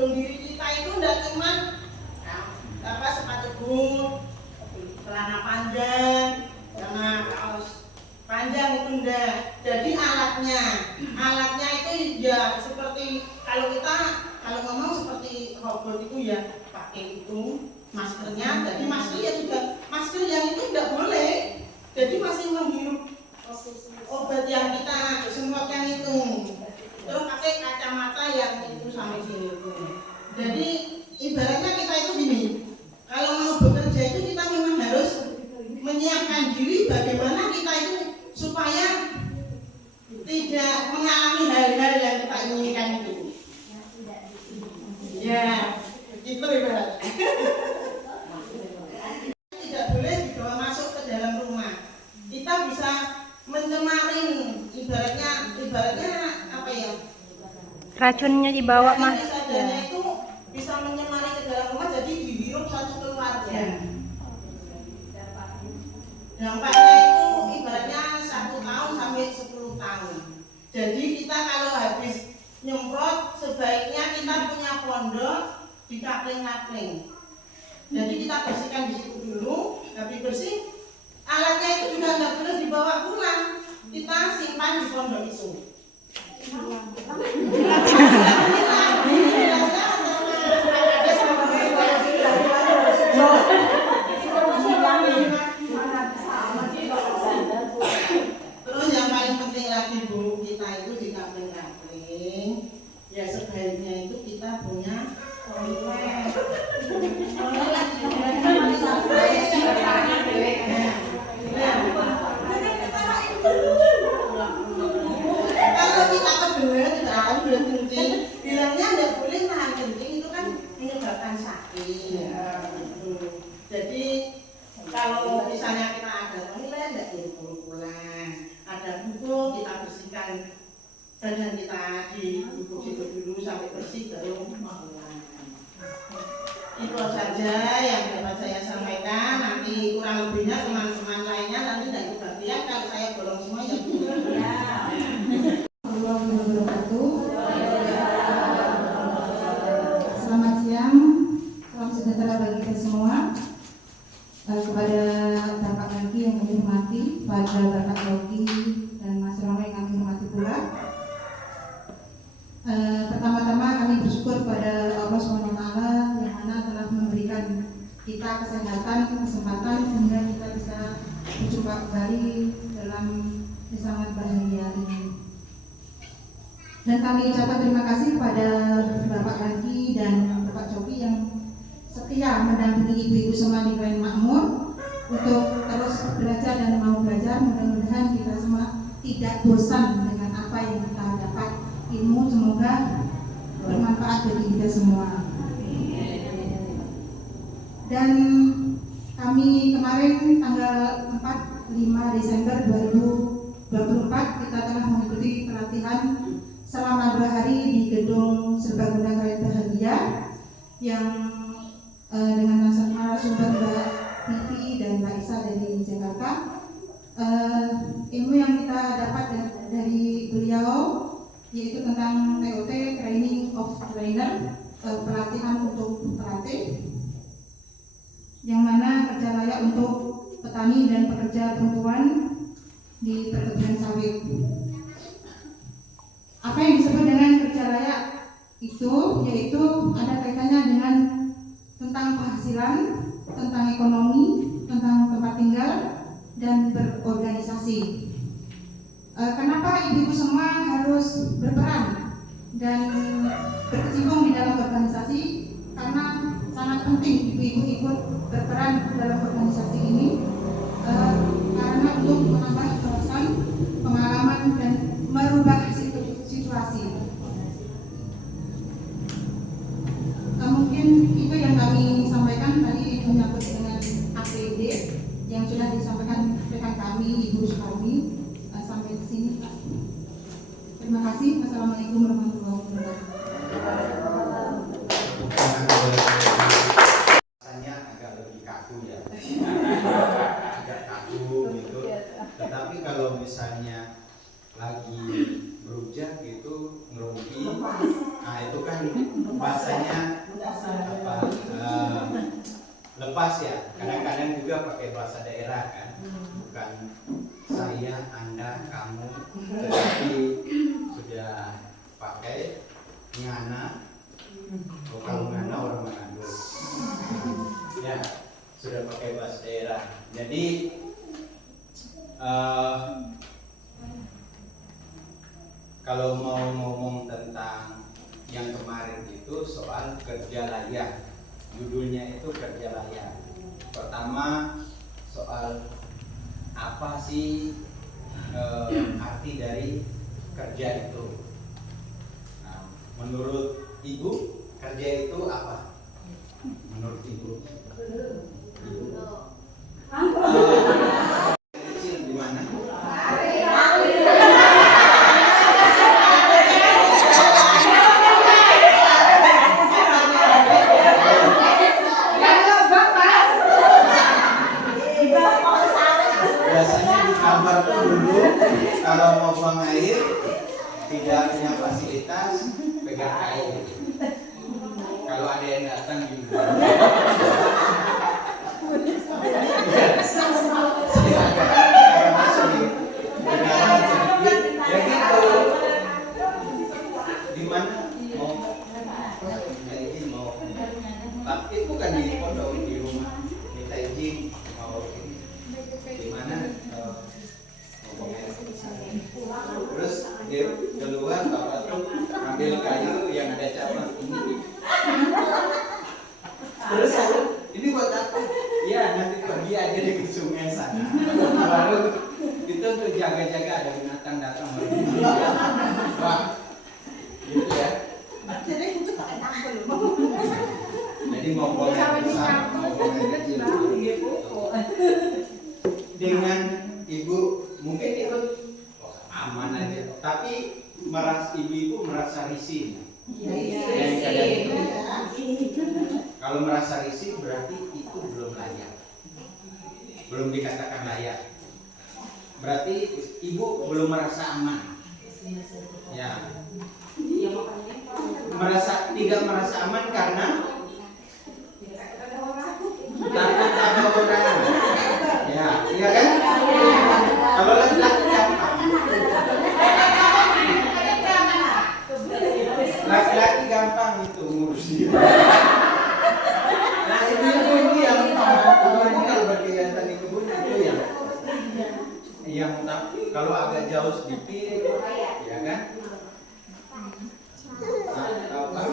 melindungi diri kita itu tidak cuma sepatu boot, celana panjang, sama kaos panjang itu enggak. Jadi alatnya itu ya seperti kalau ngomong seperti robot itu ya pakai itu maskernya. Jadi masker ya juga masker yang itu tidak boleh. Jadi masih menghirup obat yang kita semprot yang itu. Terus pakai kacamata yang itu sampai sini itu. Jadi ibaratnya kita itu gini. Kalau mau bekerja itu kita memang harus menyiapkan diri bagaimana kita itu supaya tidak mengalami hal-hal yang kita inginkan itu. Ya, itu ibaratnya. Tidak boleh dibawa masuk ke dalam rumah. Kita bisa mencemarin ibaratnya apa ya? Racunnya dibawa mah. Ya. Itu bisa menyemari ke dalam rumah jadi dihirup satu keluarga. Dampaknya itu ibaratnya 1 tahun sampai 10 tahun. Jadi kita kalau habis nyemprot sebaiknya kita punya pondok di kapling-kapling. Jadi kita bersihkan di situ dulu, habis bersih alatnya itu juga nggak boleh dibawa pulang. Kita simpan di pondok itu. Terus yang paling penting lagi Bu, kita itu di kapling-kapling ya sebaiknya itu kita punya toilet. Kalau kita kebelet tidak kencing, bilangnya tidak boleh nahan kencing, itu kan menyebabkan sakit. Jadi kalau misalnya kita ada toilet tidak boleh pulang, ada buku kita bersihkan badan kita di buku dulu sampai bersih baru pulang. Itu saja yang dapat saya sampaikan. Nanti kurang lebihnya teman-teman lainnya nanti tidak kebagian kalau saya bolong semua ya. Selamat siang, salam sejahtera bagi kita semua. Kepada Bapak Lagi yang kami hormati, pada Bapak Yogi dan Mas Rono yang kami hormati pula. Pertama-tama kami bersyukur pada Allah SWT yang mana telah memberikan kita kesehatan, kesempatan sehingga kita bisa berjumpa kembali dalam sangat bahagia ini. Dan kami ucapkan terima kasih kepada Bapak Lagi dan Bapak Coki yang setia mendampingi ibu-ibu semua di Kerain Makmur untuk terus belajar dan mau belajar. Mudah-mudahan kita semua tidak bosan dengan apa yang kita dapat ilmu, semoga bermanfaat bagi kita semua. Dan kami kemarin tanggal 4-5 Desember 2024 kita telah mengikuti pelatihan selama 2 hari di gedung Serbaguna Kerain Bahagia yang dengan narasumber Mbak Vivi dan Mbak Isa dari Jakarta. Ilmu yang kita dapat dari beliau yaitu tentang TOT, Training of Trainer, pelatihan untuk pelatih, yang mana kerja layak untuk petani dan pekerja perempuan di perkebunan sawit. Apa yang disebut dengan kerja layak itu yaitu ada kaitannya dengan tentang penghasilan, tentang ekonomi, tentang tempat tinggal, dan berorganisasi. Kenapa ibu-ibu semua harus berperan dan berkecimpung di dalam organisasi? Karena sangat penting ibu-ibu ikut berperan dalam organisasi ini karena untuk menambah wawasan, pengalaman, dan merubah situasi. Mungkin itu yang kami sampaikan tadi menyangkut dengan APD yang sudah disampaikan rekan kami Ibu Sukarmi. Sampai di sini. Terima kasih. Wassalamualaikum warahmatullahi wabarakatuh. Rasanya agak lebih kaku ya, agak kaku gitu. Tetapi kalau misalnya lagi berujak gitu ngerumpi, nah itu kan bahasanya lepas ya. Kadang-kadang juga pakai bahasa daerah kan, bukan saya, anda, kamu, tetapi sudah pakai ngana. Oh, kalau ngana orang Manado ya, sudah pakai bahasa daerah. Jadi kalau mau ngomong tentang yang kemarin itu soal kerja layak, judulnya itu kerja layak. Pertama soal apa sih arti dari kerja itu. Nah, menurut Ibu kerja itu apa? Menurut Ibu? Kecil di mana? Biasanya di kamar tuh dulu kalau mau buang air tidak punya fasilitas, pegang air. Kalau ada yang datang juga. Ya gitu. Di mana mau izin mau, tapi bukan di pondok, di rumah minta izin mau ini. Di mana mau air. Terus dia keluar bapak tuh ambil kayu yang ada cabang ini. Terus ini buat apa? Ya nanti pergi aja di sungai sana. Baru itu untuk jaga-jaga ada binatang datang. Wah, gitu ya. Jadi mau buang air besar, mau buang air kecil. Dengan Ibu mungkin itu aman aja, tapi ibu merasa risih. Kalau merasa risih berarti itu belum layak, belum dikatakan layak. Berarti ibu belum merasa aman. Ya, tidak merasa aman karena takut ada orang. Ya, iya kan? Kalau laki-laki gampang. Laki-laki gampang itu ngurus dia. Nah ibu yang kalau berkegiatan di kebun itu yang kalau agak jauh sedikit, ya kan? Nah,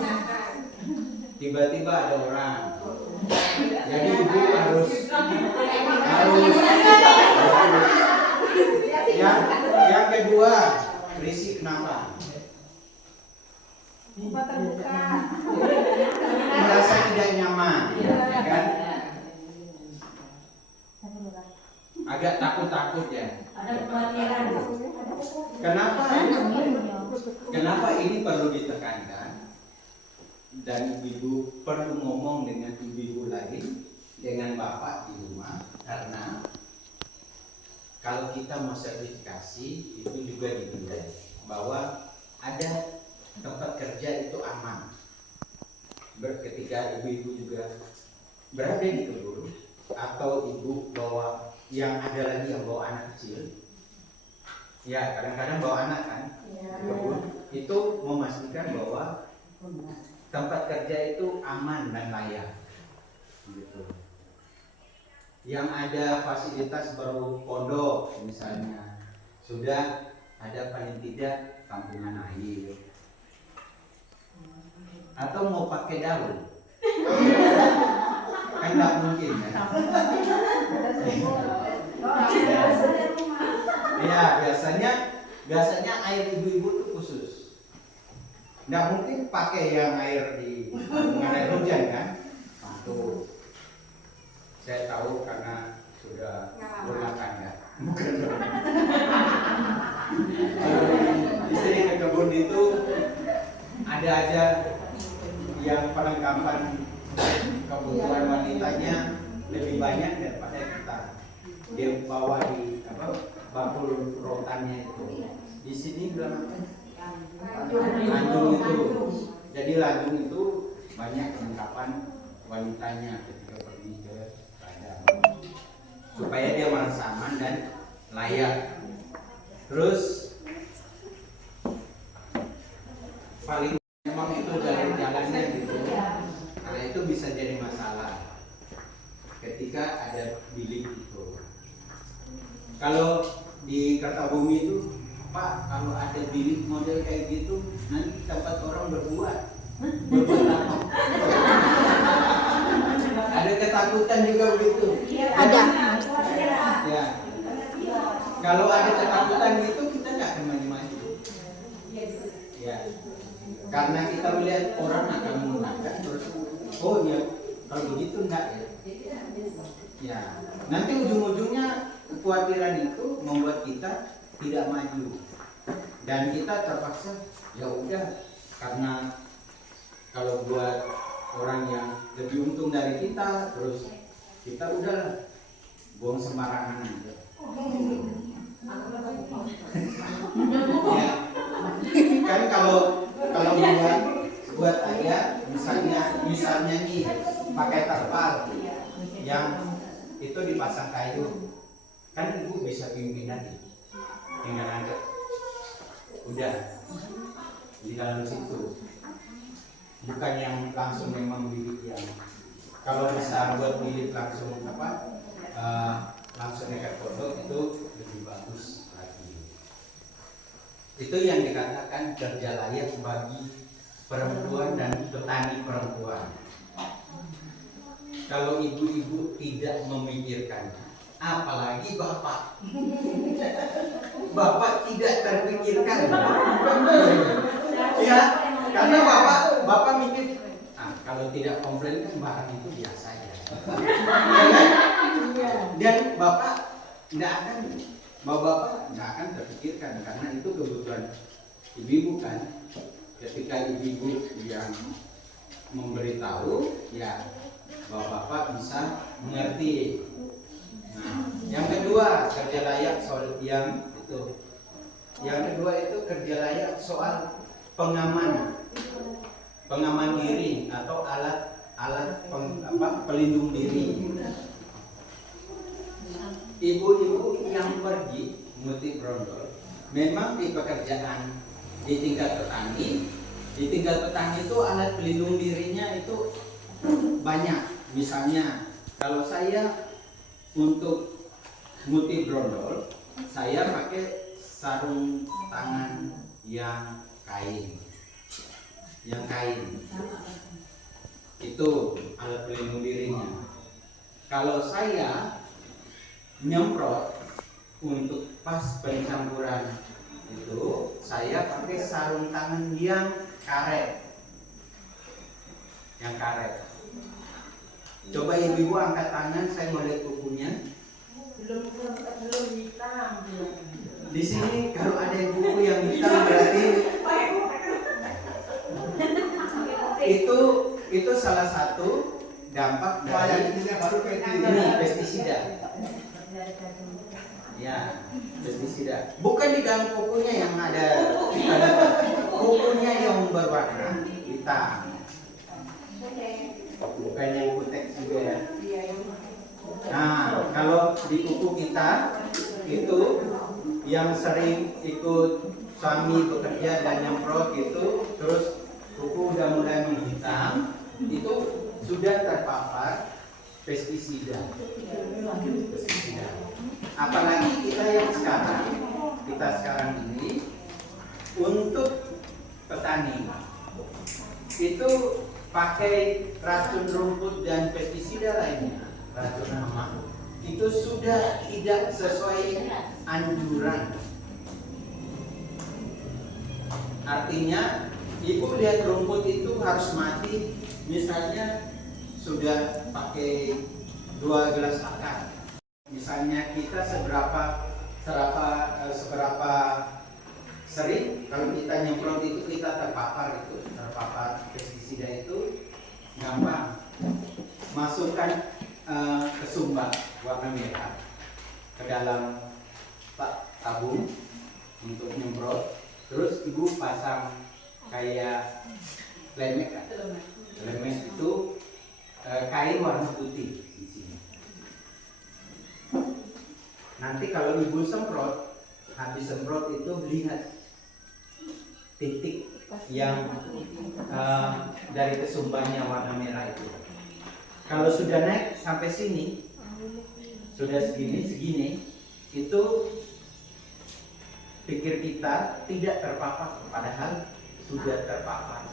tiba-tiba ada orang. Jadi ibu harus yang kedua, risih kenapa? Merasa tidak nyaman, ya kan? Agak takut-takut ya. Kenapa ini perlu ditekankan? Dan ibu perlu ngomong dengan ibu-ibu lain, dengan bapak di rumah, karena kalau kita mau sertifikasi itu juga dinilai bahwa ada tempat kerja itu aman. Ketika ibu-ibu juga berada di kebun atau ibu bawa yang ada lagi yang bawa anak kecil, ya kadang-kadang bawa anak kan di kebun, itu memastikan bahwa tempat kerja itu aman dan layak. Gitu. Yang ada fasilitas baru pondok misalnya sudah ada paling tidak tampungan air, atau mau pakai daun kan nggak mungkin kan? Ya biasanya air ibu-ibu itu khusus, nggak mungkin pakai yang air di air hujan kan? Itu saya tahu karena sudah bermakan ya. Bukan. Istri ke kebun itu ada aja yang perlengkapan kebutuhan wanitanya lebih banyak daripada kita. Dia bawa di bakul rotannya itu. Di sini bilang apa? Lanjung itu. Jadi lanjung itu banyak perlengkapan wanitanya ketika pergi ke supaya dia merasa aman dan layak. Terus paling memang itu jalannya gitu, karena itu bisa jadi masalah ketika ada bilik itu. Kalau di Kertabumi itu, Pak, kalau ada bilik model kayak gitu, nanti tempat orang berbuat apa? Ada ketakutan juga begitu. Ada. Ya. Kalau ada ketakutan gitu, kita nggak akan maju-maju. Ya. Karena kita melihat orang akan menggunakan terus, oh ya, kalau begitu enggak ya. Ya. Nanti ujung-ujungnya kekhawatiran itu membuat kita tidak maju. Dan kita terpaksa, ya udah, karena kalau buat orang yang lebih untung dari kita, terus kita udah buang sembarangan aja. Ya. Kan kalau buat aja, misalnya nih pakai terpal yang itu dipasang kayu, kan ibu bisa pimpinan nih, tinggal angkat, udah di dalam situ. Bukan yang langsung memang bilik yang, kalau bisa buat bilik langsung langsung nekat pondok itu lebih bagus lagi. Itu yang dikatakan kerja layak bagi perempuan dan petani perempuan. Kalau ibu-ibu tidak memikirkannya, apalagi bapak. Bapak tidak terpikirkan. Ya, karena bapak mikir, kalau tidak komplain kan barang itu biasa ya. Dan bapak nggak akan terpikirkan, karena itu kebutuhan ibu kan. Ketika ibu yang memberitahu, ya bapak bisa mengerti. Nah, yang kedua kerja layak soal Yang kedua itu kerja layak soal pengaman diri atau alat pelindung diri. Ibu-ibu yang pergi mengutip brondol, memang di pekerjaan di tingkat petani itu alat pelindung dirinya itu banyak. Misalnya kalau saya untuk mengutip brondol, saya pakai sarung tangan yang kain. Itu alat pelindung dirinya. Kalau saya nyemprot untuk pas pencampuran itu, saya pakai sarung tangan yang karet. Coba ibu-ibu angkat tangan, saya mau lihat kukunya. Belum hitam. Di sini kalau ada kuku yang hitam berarti itu salah satu dampak dari ini pestisida. Ya, pestisida. Bukan di dalam kukunya yang ada, kukunya yang berwarna hitam. Bukan yang kutek juga ya. Nah, kalau di kuku kita itu yang sering ikut suami bekerja dan nyemprot itu, terus kuku udah mulai menghitam, itu sudah terpapar pestisida. Apalagi kita sekarang ini untuk petani itu pakai racun rumput dan pestisida lainnya, racun hama, itu sudah tidak sesuai anjuran. Artinya ibu lihat rumput itu harus mati, misalnya sudah pakai 2 gelas akar. Misalnya kita seberapa sering kalau kita nyemprot itu kita terpapar pestisida itu gampang. Masukkan kesumbat warna merah ke dalam tabung untuk nyemprot, terus ibu pasang kayak lemek itu kain warna putih di sini. Nanti kalau ibu semprot, habis semprot itu lihat titik yang dari kesumbannya warna merah itu. Kalau sudah naik sampai sini, sudah segini, itu pikir kita tidak terpapar, padahal sudah terpapar.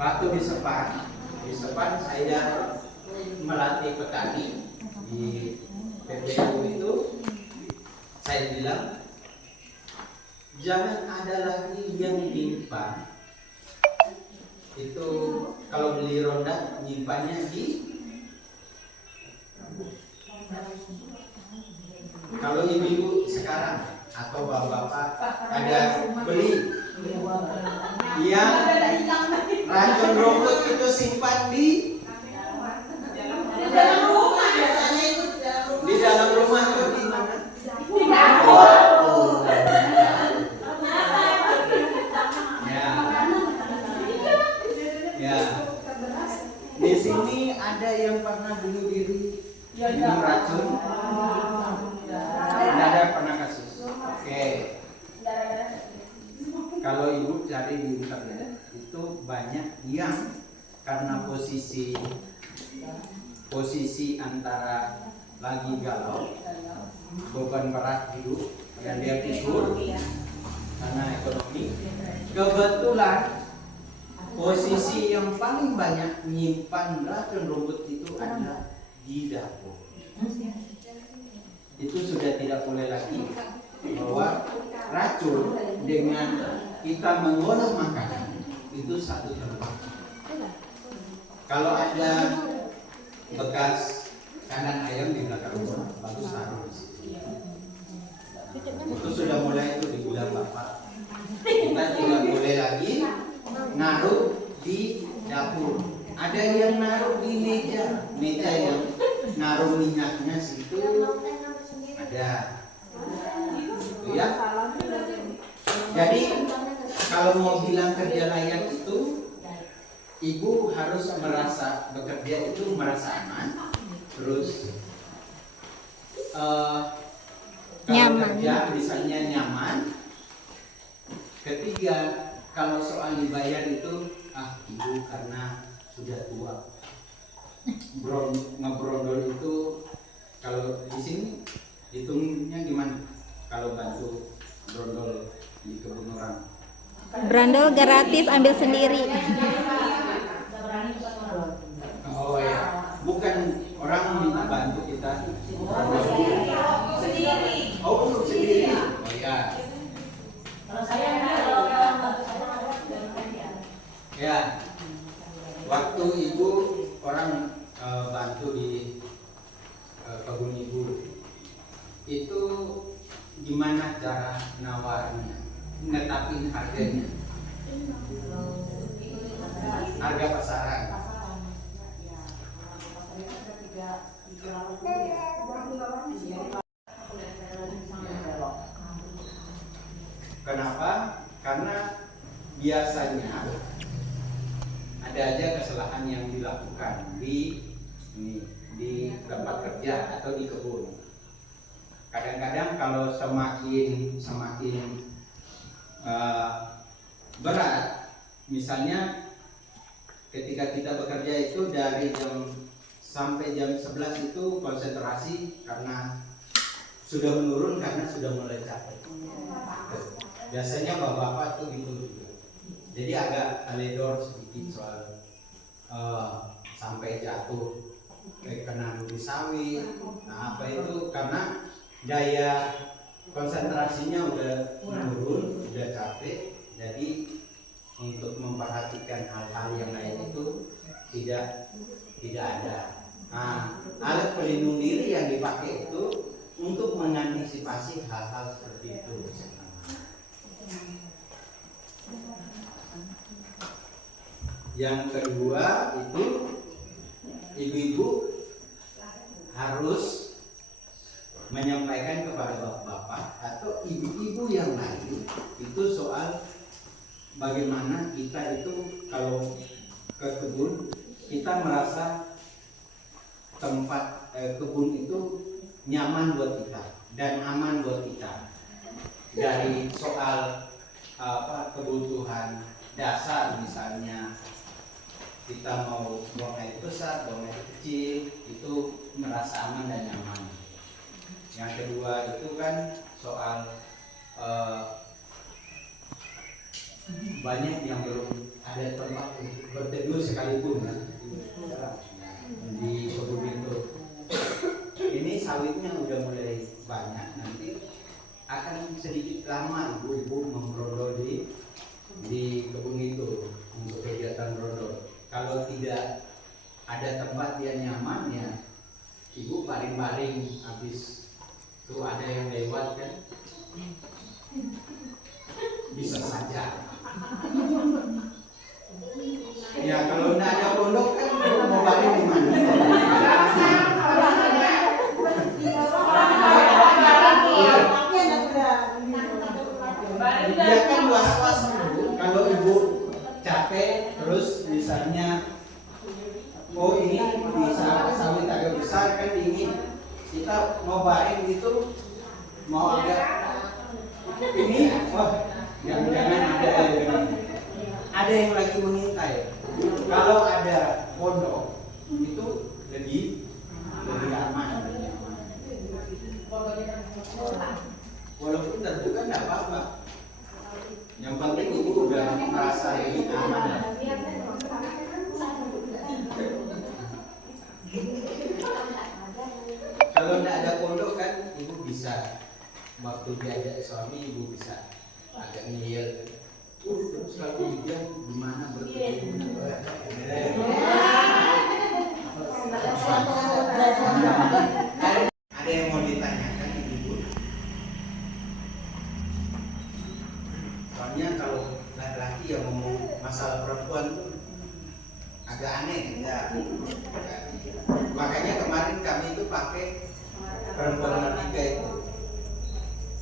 Waktu di Sepan saya melatih petani di PPU itu, saya bilang jangan ada lagi yang nyimpan. Itu kalau beli ronda nyimpannya di, kalau ibu-ibu sekarang atau bapak-bapak ada beli yang racun rumput itu simpan di dalam rumah, biasanya itu di dalam rumah itu di mana? Ya. Di sini ada yang pernah bunuh diri minum racun? Tidak ada pernah kasus. Oke. Kalau ibu cari di internet itu banyak yang karena posisi antara lagi galau, beban berat hidup, dan dia tidur karena ekonomi. Kebetulan posisi yang paling banyak menyimpan racun rumput itu ada di dapur. Itu sudah tidak boleh lagi bahwa racun dengan kita mengolah makanan itu satu tempat. Kalau ada bekas kandang ayam di belakang rumah, bagus taruh di situ. Itu sudah mulai itu di bulan Bapak. Kita tidak boleh lagi naruh di dapur. Ada yang naruh di meja yang naruh minyaknya situ ada. Itu ya. Jadi kalau mau bilang kerja layak itu, ibu harus merasa bekerja itu merasa aman, terus kalau Nyaman. kerja misalnya nyaman. Ketiga, kalau soal dibayar itu, ibu karena sudah tua, ngebrondol itu kalau di sini hitungnya gimana? Kalau bantu brondol di kebun orang. Brandol gratis, ambil sendiri. Oh ya, bukan orang minta bantu kita. Oh, untuk sendiri. Oh ya. Ya, waktu ibu orang bantu di kebun ibu, itu gimana cara nawarnya, netapin harganya, harga pasaran. Kenapa? Karena biasanya ada aja kesalahan yang dilakukan di tempat kerja atau di kebun. Kadang-kadang kalau semakin berat, misalnya ketika kita bekerja itu dari jam sampai jam 11 itu konsentrasi karena sudah menurun karena sudah mulai capek. Biasanya bapak-bapak tuh gitu juga. Jadi agak teledor sedikit soal sampai jatuh kena di sawit. Nah, apa itu karena daya konsentrasinya udah menurun, udah capek. Jadi untuk memperhatikan hal-hal yang lain itu tidak ada. Nah, alat pelindung diri yang dipakai itu untuk mengantisipasi hal-hal seperti itu. Yang kedua itu ibu-ibu harus menyampaikan kepada bapak-bapak atau ibu-ibu yang lain itu soal bagaimana kita itu kalau ke kebun kita merasa tempat kebun itu nyaman buat kita dan aman buat kita, dari soal kebutuhan dasar, misalnya kita mau buang air besar, buang air kecil, itu merasa aman dan nyaman. Yang kedua itu kan soal banyak yang belum ada tempat berteduh sekalipun kan di kebun itu. Ini sawitnya udah mulai banyak, nanti akan sedikit lama ibu-ibu memrodol di kebun itu untuk kegiatan rodol. Kalau tidak ada tempat yang nyaman ya ibu baring-baring, habis itu ada yang lewat kan bisa saja. Ya kalau tidak ada pondok kan mau baring di mana? Ya kan was-was dulu. Kalau ibu capek terus misalnya, oh ini bisa sawit agak besar kan dingin, kita mau baring gitu, mau agak ini, wah jangan-jangan ada yang lagi mengintai. Kalau ada pondok itu lebih aman. Walaupun terbuka tidak apa-apa. Yang penting ibu udah merasa lebih aman. Kalau tidak ada pondok kan ibu bisa waktu diajak suami ibu bisa agak ngeyel. Terus kalau dia gimana berteduh? Ada yang mau ditanyakan ibu? Soalnya kalau laki-laki yang ngomong masalah perempuan tuh agak aneh ya. Makanya kemarin kami itu pakai perempuan ketiga itu.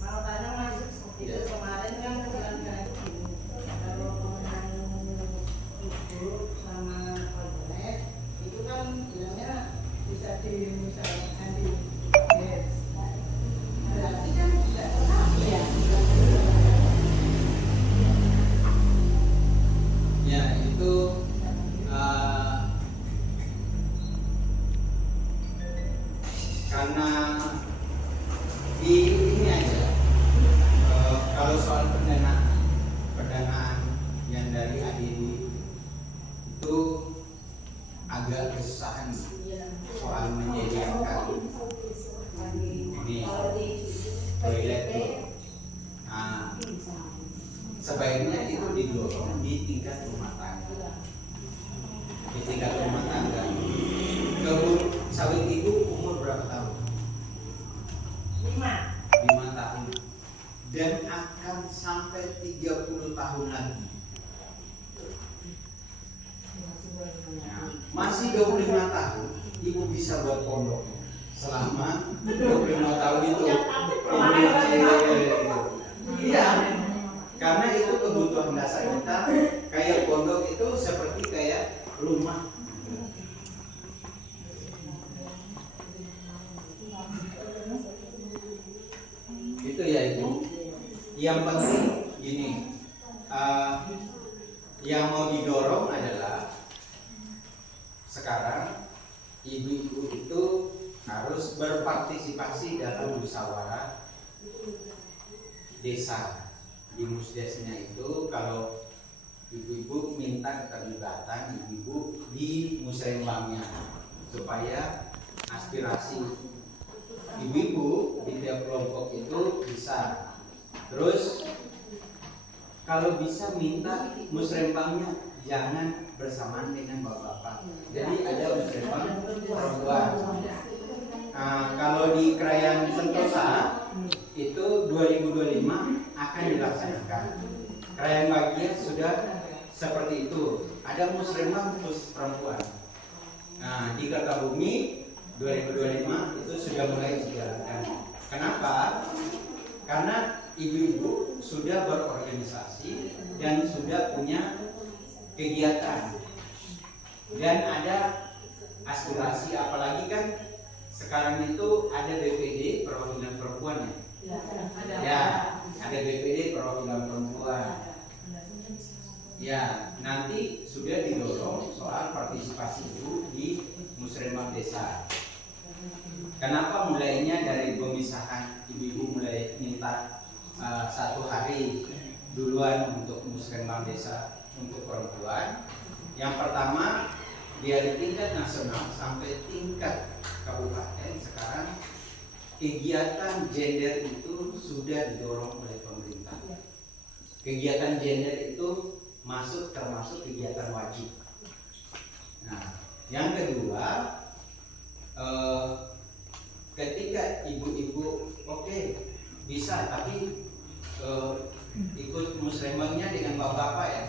Mau tanya mas, itu kemarin kan bulan-bulan kalau mengenai ibu sama korporat itu kan bilangnya bisa dimisalkan di yes. Berarti kan tidak pernah ya. Ya itu karena di ini aja kalau soal pendanaan yang dari ADD itu agak kesusahan soal menyediakan ini toilet itu. Nah, sebaiknya itu didorong di tingkat rumah tangga. Di tingkat rumah tangga. Kebun sawit ibu umur berapa tahun? 5 tahun. Dan akan sampai 30 tahun lagi. Nah, masih 25 tahun ibu bisa buat pondok selama 25 tahun itu. Iya. Karena itu kebutuhan dasar kita. Kayak pondok itu seperti kayak rumah. Itu ya ibu. Yang penting gini, yang mau didorong adalah sekarang ibu-ibu itu harus berpartisipasi dalam musyawarah desa. Di musdesnya itu kalau ibu-ibu minta keterlibatan ibu-ibu di musrembangnya supaya aspirasi ibu-ibu di tiap kelompok itu bisa. Terus kalau bisa minta musrembangnya jangan bersamaan dengan bapak-bapak. Jadi ada musrembang perempuan. Nah, kalau di Krayan Sentosa itu 2025 akan dilaksanakan. Krayan Bahagia sudah seperti itu. Ada musrembang khusus perempuan. Nah, di Kertabumi 2025 itu sudah mulai dijalankan. Kenapa? Karena ibu-ibu sudah berorganisasi dan sudah punya kegiatan dan ada aspirasi, apalagi kan sekarang itu ada BPD perwakilan perempuan ya. Ya, ada BPD perwakilan perempuan. Ya, nanti sudah didorong soal partisipasi ibu di musrenbang desa. Kenapa mulainya dari pemisahan, ibu-ibu mulai minta 1 hari duluan untuk musrenbang desa untuk perempuan. Yang pertama, dari tingkat nasional sampai tingkat kabupaten sekarang kegiatan gender itu sudah didorong oleh pemerintah. Kegiatan gender itu termasuk kegiatan wajib. Nah, yang kedua, ketika ibu-ibu oke, bisa, tapi ikut musrenbangnya dengan bapak-bapak ya.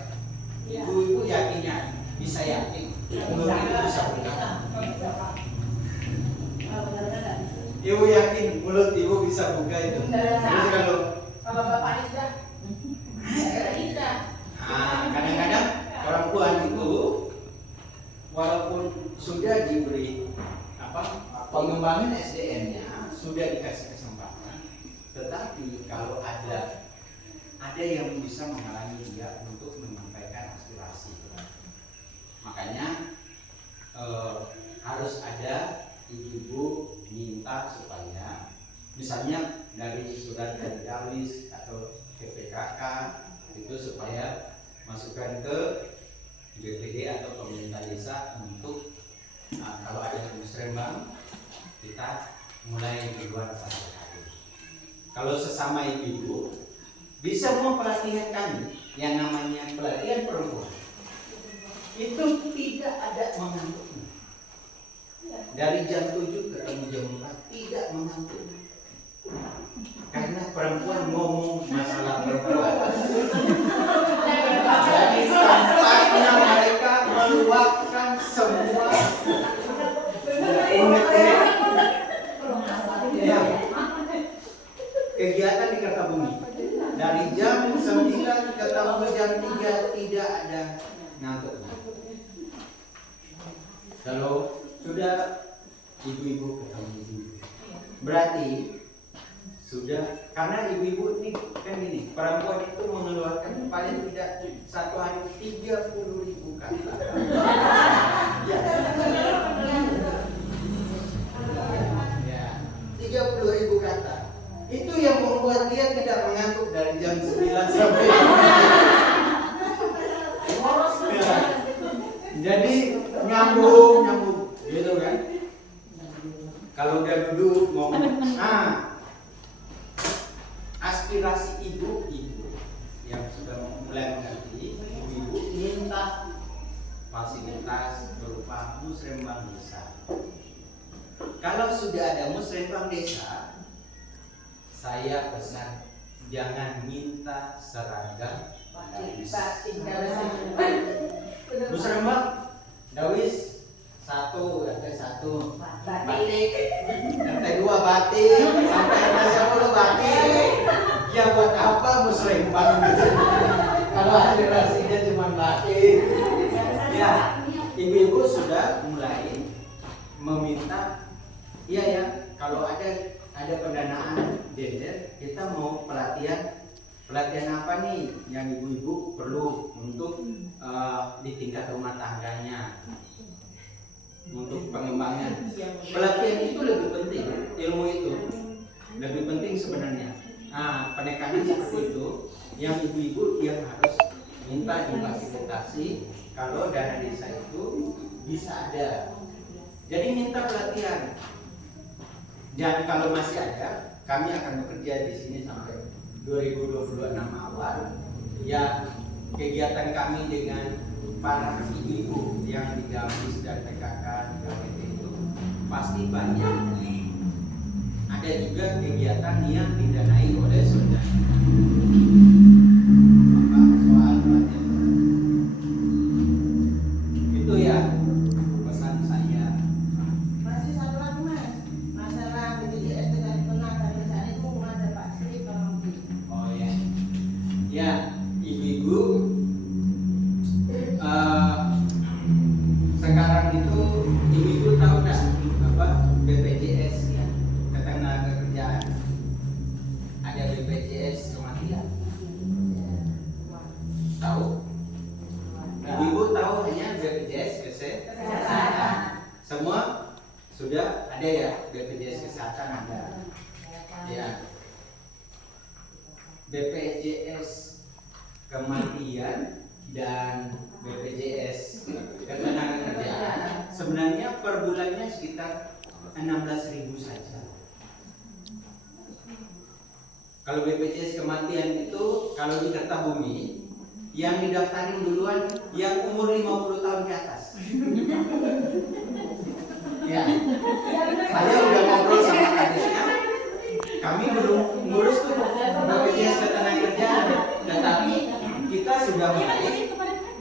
Ibu-ibu yakinnya bisa yakin mulut ibu bisa buka. Ibu yakin mulut ibu bisa buka itu. Terus kalau bapaknya sudah kadang-kadang perempuan itu walaupun sudah diberi pengembangan SDM-nya, sudah dikasih kesempatan, tetapi kalau ada yang bisa menghalangi dia untuk menyampaikan aspirasi, makanya harus ada ibu-ibu minta supaya misalnya dari surat dari Dawis atau PPKK itu supaya masukkan ke BPD atau pemerintah desa untuk kalau ada musrenbang kita mulai duluan 1 hari. Kalau sesama ibu di semua pelatihan kami yang namanya pelatihan perempuan itu tidak ada mengantuknya. Dari jam 7 ketemu jam 4 tidak mengantuk. Karena perempuan ngomong masalah perempuan. Jadi tampaknya mereka meluapkan semua ya, kegiatan di Kertabumi. Dari jam 9 ketemu jam 3 tidak ada ngantuknya. Kalau sudah ibu-ibu ketemu ibu, berarti sudah, karena ibu-ibu ini kan gini, perempuan itu mengeluarkan paling tidak 1 hari 30.000 kata. Ya. Ya, 30.000 kata. Itu yang membuat dia tidak mengantuk dari jam 9 sampai ya. Jadi nyambung gitu kan. Kalau udah duduk ngomong, aspirasi ibu-ibu yang sudah mulai mengerti, ibu-ibu minta fasilitas berupa musrenbang desa. Kalau sudah ada musrenbang desa, saya pesan jangan minta seragam musrenbang Dawis 1, RT 1 batik, RT 2 batik, sampai RT 10 batik. Ya buat apa musrenbang? Kalau aspirasinya cuma batik. Ya, ibu-ibu sudah mulai meminta, iya ya, kalau ada pendanaan gender, kita mau pelatihan apa nih yang ibu-ibu perlu untuk di tingkat rumah tangganya, untuk pengembangan. Pelatihan itu lebih penting, ilmu itu lebih penting sebenarnya. Penekanan seperti itu yang ibu-ibu yang harus minta difasilitasi kalau dana desa itu bisa ada. Jadi minta pelatihan. Dan kalau masih ada, kami akan bekerja di sini sampai 2026 awal. Ya, kegiatan kami dengan para ibu yang di Dawis dan PKK di KPT itu pasti banyak. Ada juga kegiatan yang didanai oleh saudara. Soal pelatihan itu ya pesan saya. Masih satu lagi mas, masalah BPJS dengan tenaga kerjaan itu ada Pak Sri kalau Oh ya, ya ibu-ibu sekarang itu ibu-ibu tahu nggak apa BPJS sudah ada ya, BPJS Kesehatan ada. Ya. BPJS Kematian dan BPJS Ketenagakerjaan sebenarnya per bulannya sekitar 16.000 saja. Kalau BPJS Kematian itu kalau di Kertabumi yang didaftarin duluan yang umur 50 tahun ke atas. Ya, saya udah ngobrol sama kadisnya. Kami belum ngurus tuh BPJS Ketenagakerjaan, tetapi kita sudah mulai.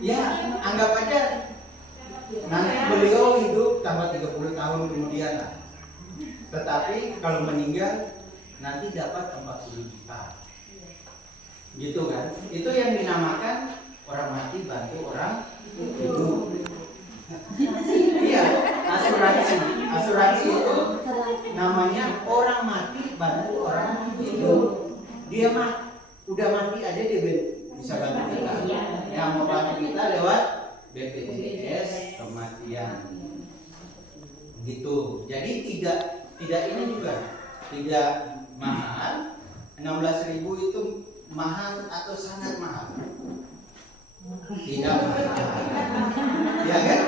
Ya, anggap aja nanti beliau hidup tambah 30 tahun kemudian lah. Tetapi kalau meninggal nanti dapat 40 juta. Gitu kan? Itu yang dinamakan orang mati bantu orang hidup. Iya, asuransi itu namanya orang mati bantu orang hidup. Dia mah udah mati aja dia bisa bantu kita. Yang mau bantu kita lewat BPJS Kematian. Gitu. Jadi tidak ini juga tidak mahal. 16.000 itu mahal atau sangat mahal? Tidak mahal. Ya kan?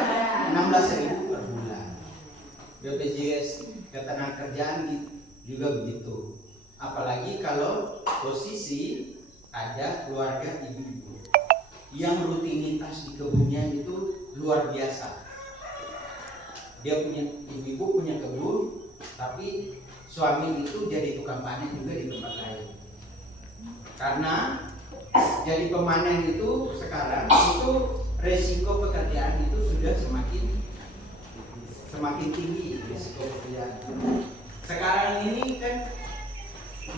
16.000 per bulan. BPJS Ketenagakerjaan juga begitu. Apalagi kalau posisi ada keluarga ibu-ibu yang rutinitas di kebunnya itu luar biasa. Dia punya ibu-ibu punya kebun, tapi suami itu jadi tukang panen juga di tempat lain. Karena jadi pemanen itu sekarang itu resiko pekerjaan itu sudah semakin tinggi resiko pekerjaan. Sekarang ini kan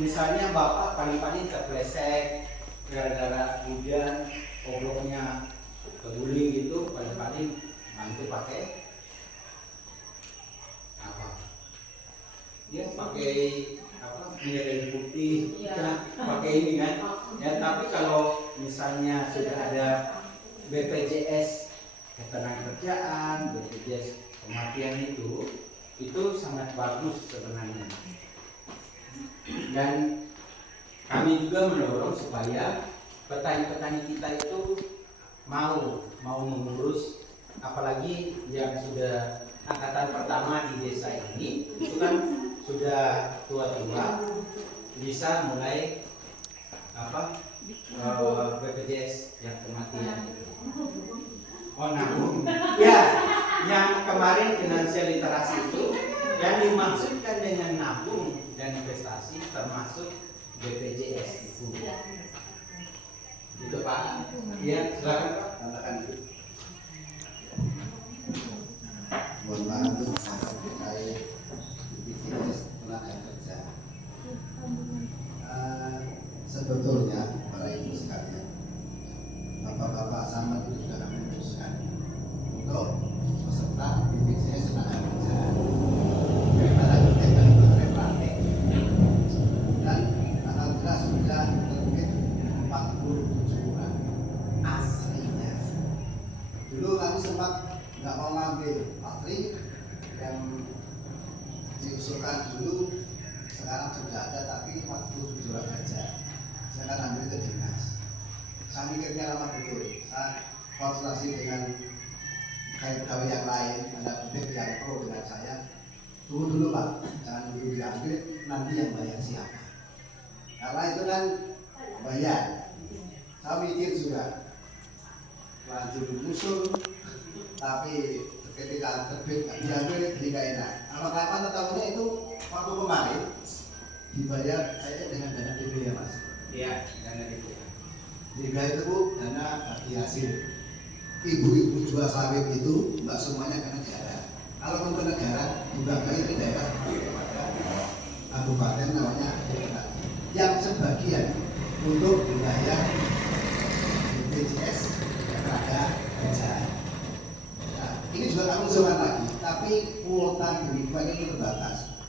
misalnya bapak paling-paling terpleset gara-gara hujan, obroknya keguling gitu, paling-paling bantu pakai apa? Dia pakai minyak putih, ya, pakai ini kan. Ya, tapi kalau misalnya sudah ada BPJS Ketenagakerjaan, BPJS Kematian itu sangat bagus sebenarnya. Dan kami juga mendorong supaya petani-petani kita itu mau mengurus, apalagi yang sudah angkatan pertama di desa ini itu kan sudah tua-tua, bisa mulai BPJS yang kematian. Oh, nabung. Ya, yang kemarin finansial literasi itu yang dimaksudkan dengan nabung dan investasi termasuk BPJS itu. Gitu Pak. Ya, silakan Pak, tambahkan itu. Mohon maaf untuk terkait BPJS Ketenagakerjaan. Sebetulnya para ibu sekalian, bapak-bapak sama itu sudah kami putuskan untuk peserta BPJS Ketenagakerjaan. Daripada kita praktek dan alhamdulillah sudah terbit 47 orang aslinya. Dulu kami sempat nggak mau ngambil asli yang diusulkan dulu, sekarang sudah ada tapi 47 orang saja. Saya akan ambil ke dinas. Saya mikirnya lama betul. Saya konsultasi dengan pegawai yang lain, ada kutip yang pro dengan saya. Tunggu dulu Pak, jangan dulu diambil, nanti yang bayar siapa? Karena itu kan bayar. Saya mikir sudah lanjut usul, tapi ketika terbit diambil jadi gak enak. Apa-apa tahunya itu waktu kemarin dibayar saya dengan dana DP ya Mas. Iya, dana DP. DP itu Bu, dana bagi hasil. Ibu-ibu jual sawit itu nggak semuanya ke negara. Kalau ke negara dibagai ke daerah kepada kabupaten namanya yang sebagian untuk wilayah BPJS Ketenagakerjaan. Nah, ini juga kami usulkan lagi, tapi kuota di ini terbatas.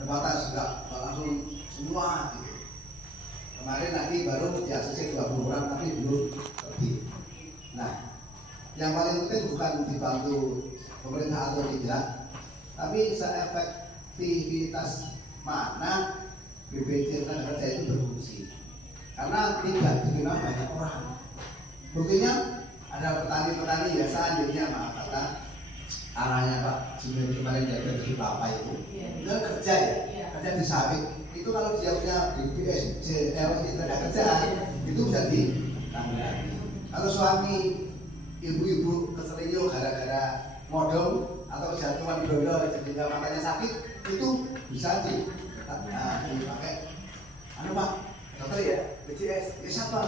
Terbatas nggak langsung semua gitu. Kemarin lagi baru di ACC 20 orang tapi belum lebih. Nah, yang paling penting bukan dibantu pemerintah atau tidak, Tapi seefektivitas mana BPJS Tenaga Kerja itu berfungsi? Karena tidak dikenal banyak orang. Buktinya ada petani-petani ya selanjutnya maaf kata arahnya Pak Jumir kemarin jaga di Bapak itu kerja ya, kerja di sawit itu kalau dia punya BPJS Tenaga Kerja itu bisa ditanggung. Kalau suami ibu-ibu keselio gara-gara modal atau jatuhan dodol sehingga matanya sakit itu bisa dipakai Pak dokter ya BPJS siapa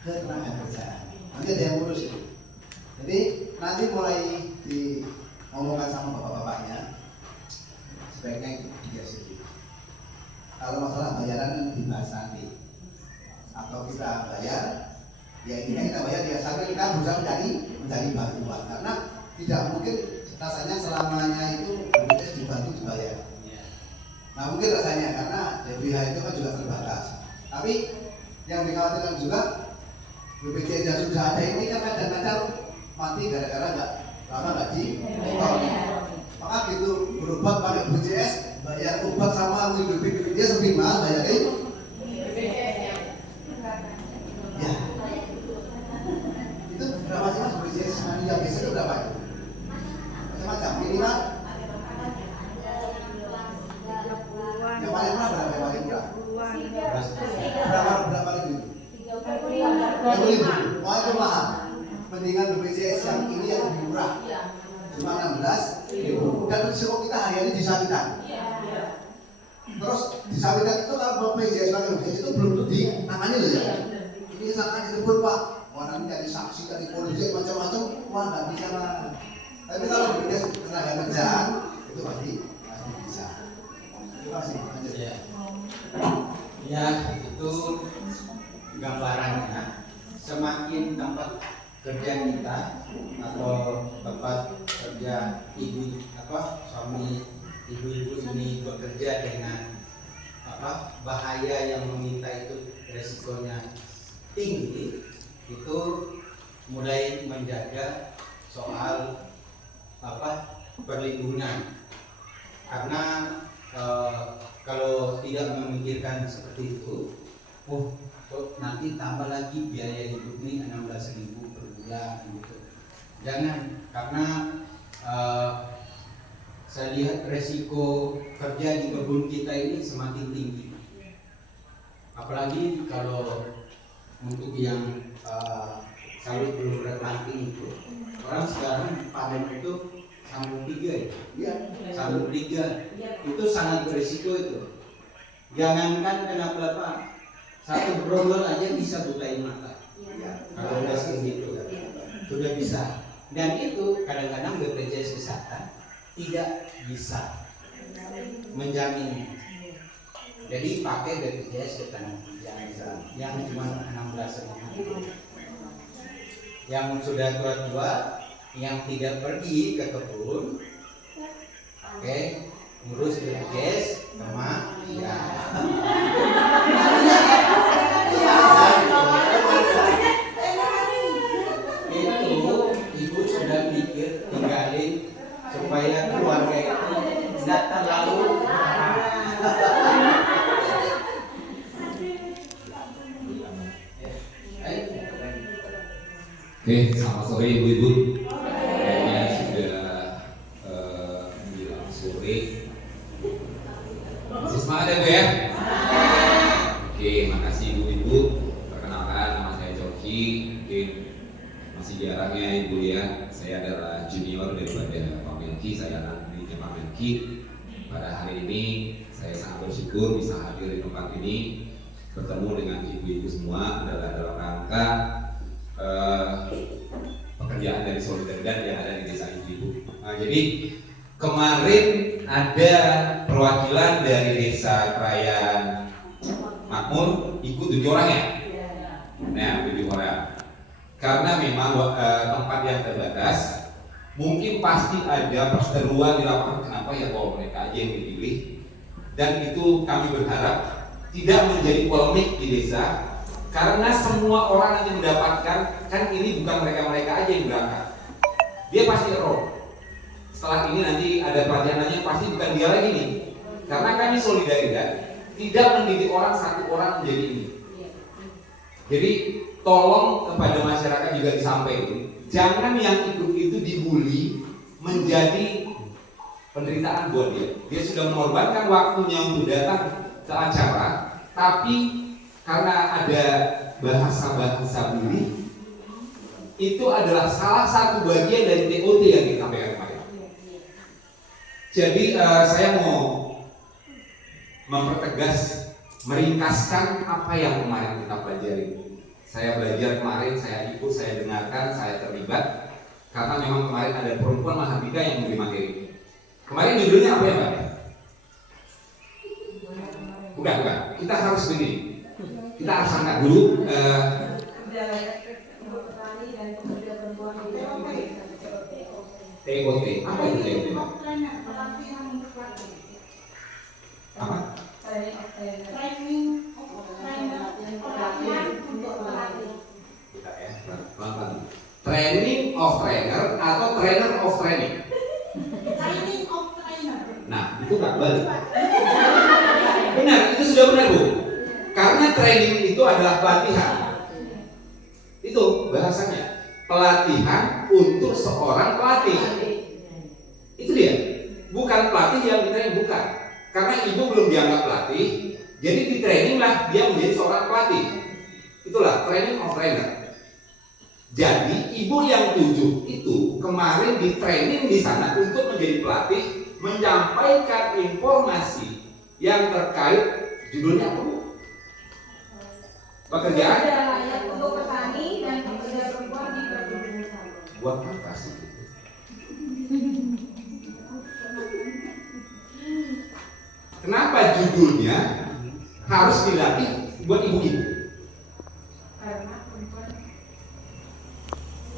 ke tenaga kerjaan nanti ada yang ngurus itu. Jadi nanti mulai diomongkan sama bapak-bapaknya sebaiknya dia sendiri. Kalau masalah bayaran dibahas nanti atau kita bayar ya ini kita bayar ya sampai kita berusaha mencari bantuan karena tidak mungkin rasanya selamanya itu BPJS dibantu dibayar. Nah mungkin rasanya karena DBH itu kan juga terbatas. Tapi yang dikhawatirkan juga BPJS yang sudah ada ini kan kadang-kadang mati gara-gara nggak dipotong. Maka gitu berobat pakai BPJS bayar obat sama BPJS lebih mahal bayarin BPJS ya. Itu berapa sih mas BPJS yang biasa itu berapa? Macam-macam minimal yang paling murah berapa? Yang paling murah berapa ribu? 30.000. Oh itu mahal. Mendingan BPJS yang ini yang lebih murah. Cuma 16.000. Dan risiko kita hari-hari disawitan. Terus disawitan itu kalau BPJS itu belum tentu ditangani loh ya. Ini sangat disebut Pak. Wah nanti cari saksi, cari polisi macam-macam. Wah nggak bisa lah. Tapi kalau BPJS tenaga kerjaan itu pasti bisa. Terima kasih. Lanjut ya. Ya itu gambarannya. Semakin tempat kerja kita atau tempat kerja suami ibu-ibu ini bekerja dengan bahaya yang meminta itu resikonya tinggi, itu mulai menjaga soal perlindungan karena kalau tidak memikirkan seperti itu, nanti tambah lagi biaya hidup ini 16.000 per bulan gitu. Jangan, karena saya lihat resiko kerja di kebun kita ini semakin tinggi. Apalagi kalau untuk yang sawit belum planting itu, orang sekarang panen itu sambung 3 ya, sambung 3 itu sangat berisiko itu. Jangankan kenapa satu brondol aja bisa butain mata. Kalau udah segitu sudah bisa. Dan itu kadang-kadang BPJS Kesehatan tidak bisa menjamin. Jadi pakai BPJS Ketenagakerjaan yang cuma 16.000. Yang sudah tua-tua, yang tidak pergi ke kebun, ngurus BPJS sama ya. Itu ibu sudah pikir tinggalin supaya keluarga itu tidak terlalu Oke, selamat sore ibu-ibu. Kayaknya sudah menjelang sore. Masih semangat ya Bu ya? Oke, makasih ibu-ibu. Perkenalkan, nama saya Coki. Mungkin masih jarangnya ibu ya. Saya adalah junior daripada Pak Melki. Saya anak didiknya Pak Melki. Pada hari ini saya sangat bersyukur bisa hadir di tempat ini, bertemu dengan ibu-ibu semua adalah dalam rangka pekerjaan dari Solidardan yang ada di desa ibu-ibu. Jadi kemarin ada perwakilan dari desa Krayan Makmur ikut 7 orang ya? Nah, 7 orang. Karena memang tempat yang terbatas, mungkin pasti ada perseteruan di lapangan kenapa ya kalau mereka aja yang dipilih. Dan itu kami berharap tidak menjadi polemik di desa. Karena semua orang yang mendapatkan, kan ini bukan mereka-mereka aja yang berangkat. Dia pasti error. setelah ini nanti ada pelatihannya, pasti bukan dia lagi nih. Karena kami solidaritas tidak mendidik orang satu orang menjadi ini. Jadi tolong kepada masyarakat juga disampaikan, jangan yang ikut itu dibully menjadi penderitaan buat dia. Dia sudah mengorbankan waktunya untuk datang ke acara, tapi karena ada bahasa-bahasa bully, itu adalah salah satu bagian dari TOT yang disampaikan kemarin. Jadi saya mau mempertegas, meringkaskan apa yang kemarin kita pelajari. Saya belajar kemarin, saya ikut, saya dengarkan, saya terlibat. Karena memang kemarin ada perempuan Mahardika yang memberi materi. Kemarin judulnya apa ya Mbak? Bukan. Kita harus begini. Kita harus angkat dulu. TOT. Apa itu TOT? Apa? Pelan-pelan. Training of trainer atau trainer of training? Training of trainer. Nah, itu nggak balik. Benar, itu sudah benar Bu. Karena training itu adalah pelatihan. Itu bahasanya. Pelatihan untuk seorang pelatih. Itu dia. Bukan pelatih yang ditraining, bukan. Karena ibu belum dianggap pelatih, jadi di training lah dia menjadi seorang pelatih. Itulah training of trainer. Jadi ibu yang 7 itu kemarin di training di sana untuk menjadi pelatih, menyampaikan informasi yang terkait judulnya apa Bu? Pekerjaan layak untuk petani dan pekerja perempuan di perkebunan. buat apa sih? Kenapa judulnya harus dilatih buat ibu-ibu? Karena perempuan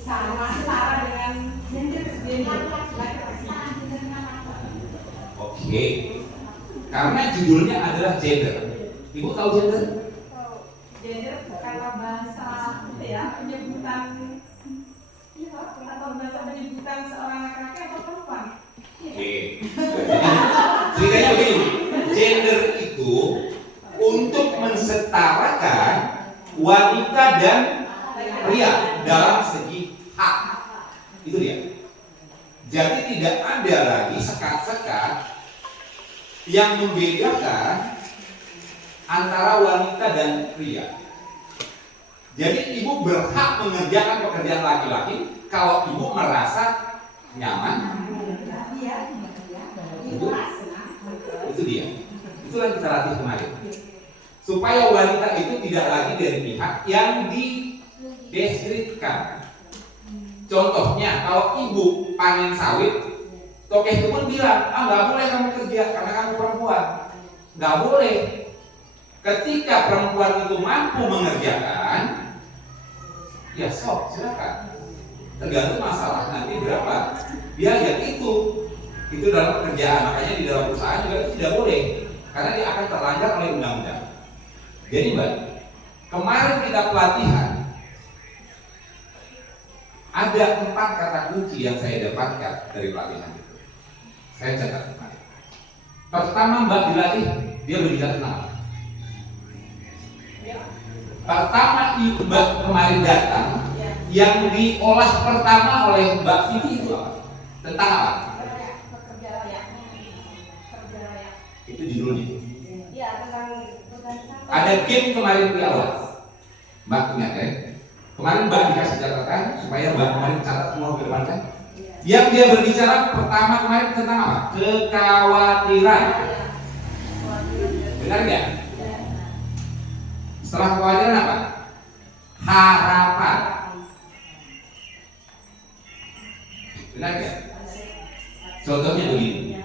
setara dengan gender laki-laki. Oke. Karena judulnya adalah gender. Ibu tahu gender? Gender kalau bahasa penyebutan atau bahasa penyebutan seorang laki-laki atau perempuan. Oke. Jadi ceritanya begini. Gender itu untuk mensetarakan wanita dan pria dalam segi hak. Itu dia. Jadi tidak ada lagi sekat-sekat yang membedakan antara wanita dan pria. Jadi ibu berhak mengerjakan pekerjaan laki-laki kalau ibu merasa nyaman. Itu dia. Itulah yang kita latih kemarin. Supaya wanita itu tidak lagi dari pihak yang dideskripsikan. Contohnya, kalau ibu panen sawit, tokeh itu pun bilang, nggak boleh kamu kerja karena kamu perempuan. Nggak boleh. Ketika perempuan itu mampu mengerjakan, ya sok, silakan. Tergantung masalah nanti berapa. Dia lihat itu dalam pekerjaan. Makanya di dalam perusahaan juga itu tidak boleh, karena dia akan terlanggar oleh undang-undang. Jadi Mbak, kemarin kita pelatihan, ada 4 kata kunci yang saya dapatkan dari pelatihan itu. Saya catat kemarin. Pertama Mbak dilatih, dia berbicara tentang apa? Pertama Mbak kemarin datang, yang diolah pertama oleh Mbak Vivi itu apa? Tentang apa? Itu judulnya. Ada game kemarin di awal. Mbak ingat ya? Kemarin Mbak dikasih catatan supaya Mbak kemarin catat semua ke depan kan? Yang dia berbicara pertama kemarin tentang apa? Kekhawatiran. Benar nggak? Setelah kekhawatiran apa? Harapan. Benar nggak? Contohnya begini.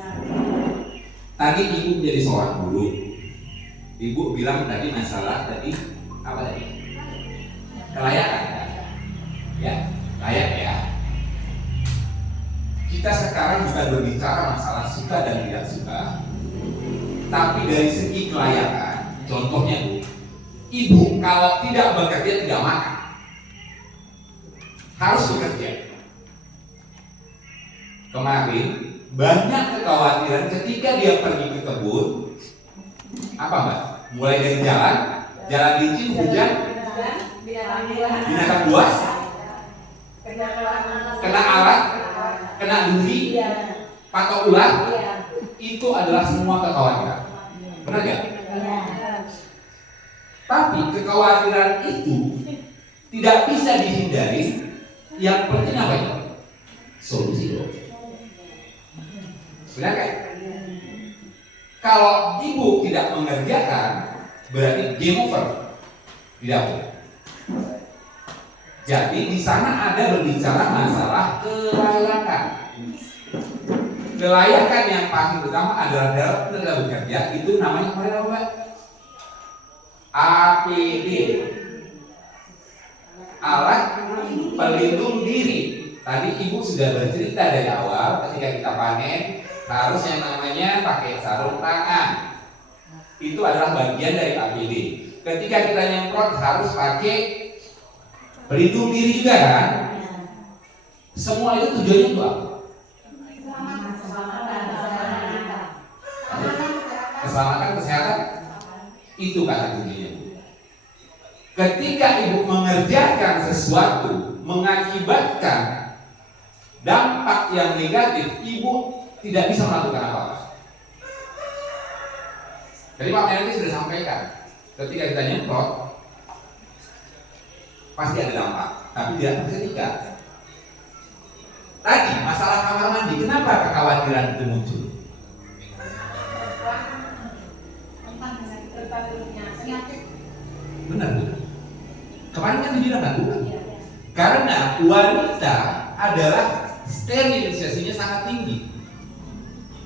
Tadi ibu menjadi seorang guru. Ibu bilang tadi masalah tadi apa tadi? Kelayakan. Ya, layak ya. Kita sekarang bukan berbicara masalah suka dan tidak suka, tapi dari segi kelayakan. Contohnya Bu, ibu kalau tidak bekerja tidak makan, harus bekerja. Kemarin banyak kekhawatiran ketika dia pergi ke kebun. Apa Mbak? Mulai dari jalan licin, hujan, binatang buas, kena alat, kena duri, patok ular, itu adalah semua kekhawatiran. Benar gak? Tapi kekhawatiran itu tidak bisa dihindari. Yang penting apa ya? Solusi dong. Benar kan? Kalau ibu tidak mengerjakan, berarti game over di dapur. Jadi di sana ada berbicara masalah kelayakan. Kelayakan yang paling utama adalah dalam tenaga bekerja, itu namanya kemarin apa Mbak? APD, alat pelindung diri. Tadi ibu sudah bercerita dari awal ketika kita panen harus yang namanya pakai sarung tangan. Itu adalah bagian dari APD. Ketika kita nyemprot harus pakai pelindung diri juga kan? Semua itu tujuannya itu apa? Keselamatan, kesehatan. Itu kata kuncinya. Ketika ibu mengerjakan sesuatu mengakibatkan dampak yang negatif, ibu tidak bisa melakukan apa-apa. Jadi Pak Melki sudah sampaikan, ketika kita nyemprot pasti ada dampak, tapi tidak seketika. Tadi masalah kamar mandi, kenapa kekhawatiran itu muncul? Benar. Kemarin kan dibilang kan bukan? Karena wanita adalah sterilisasinya sangat tinggi.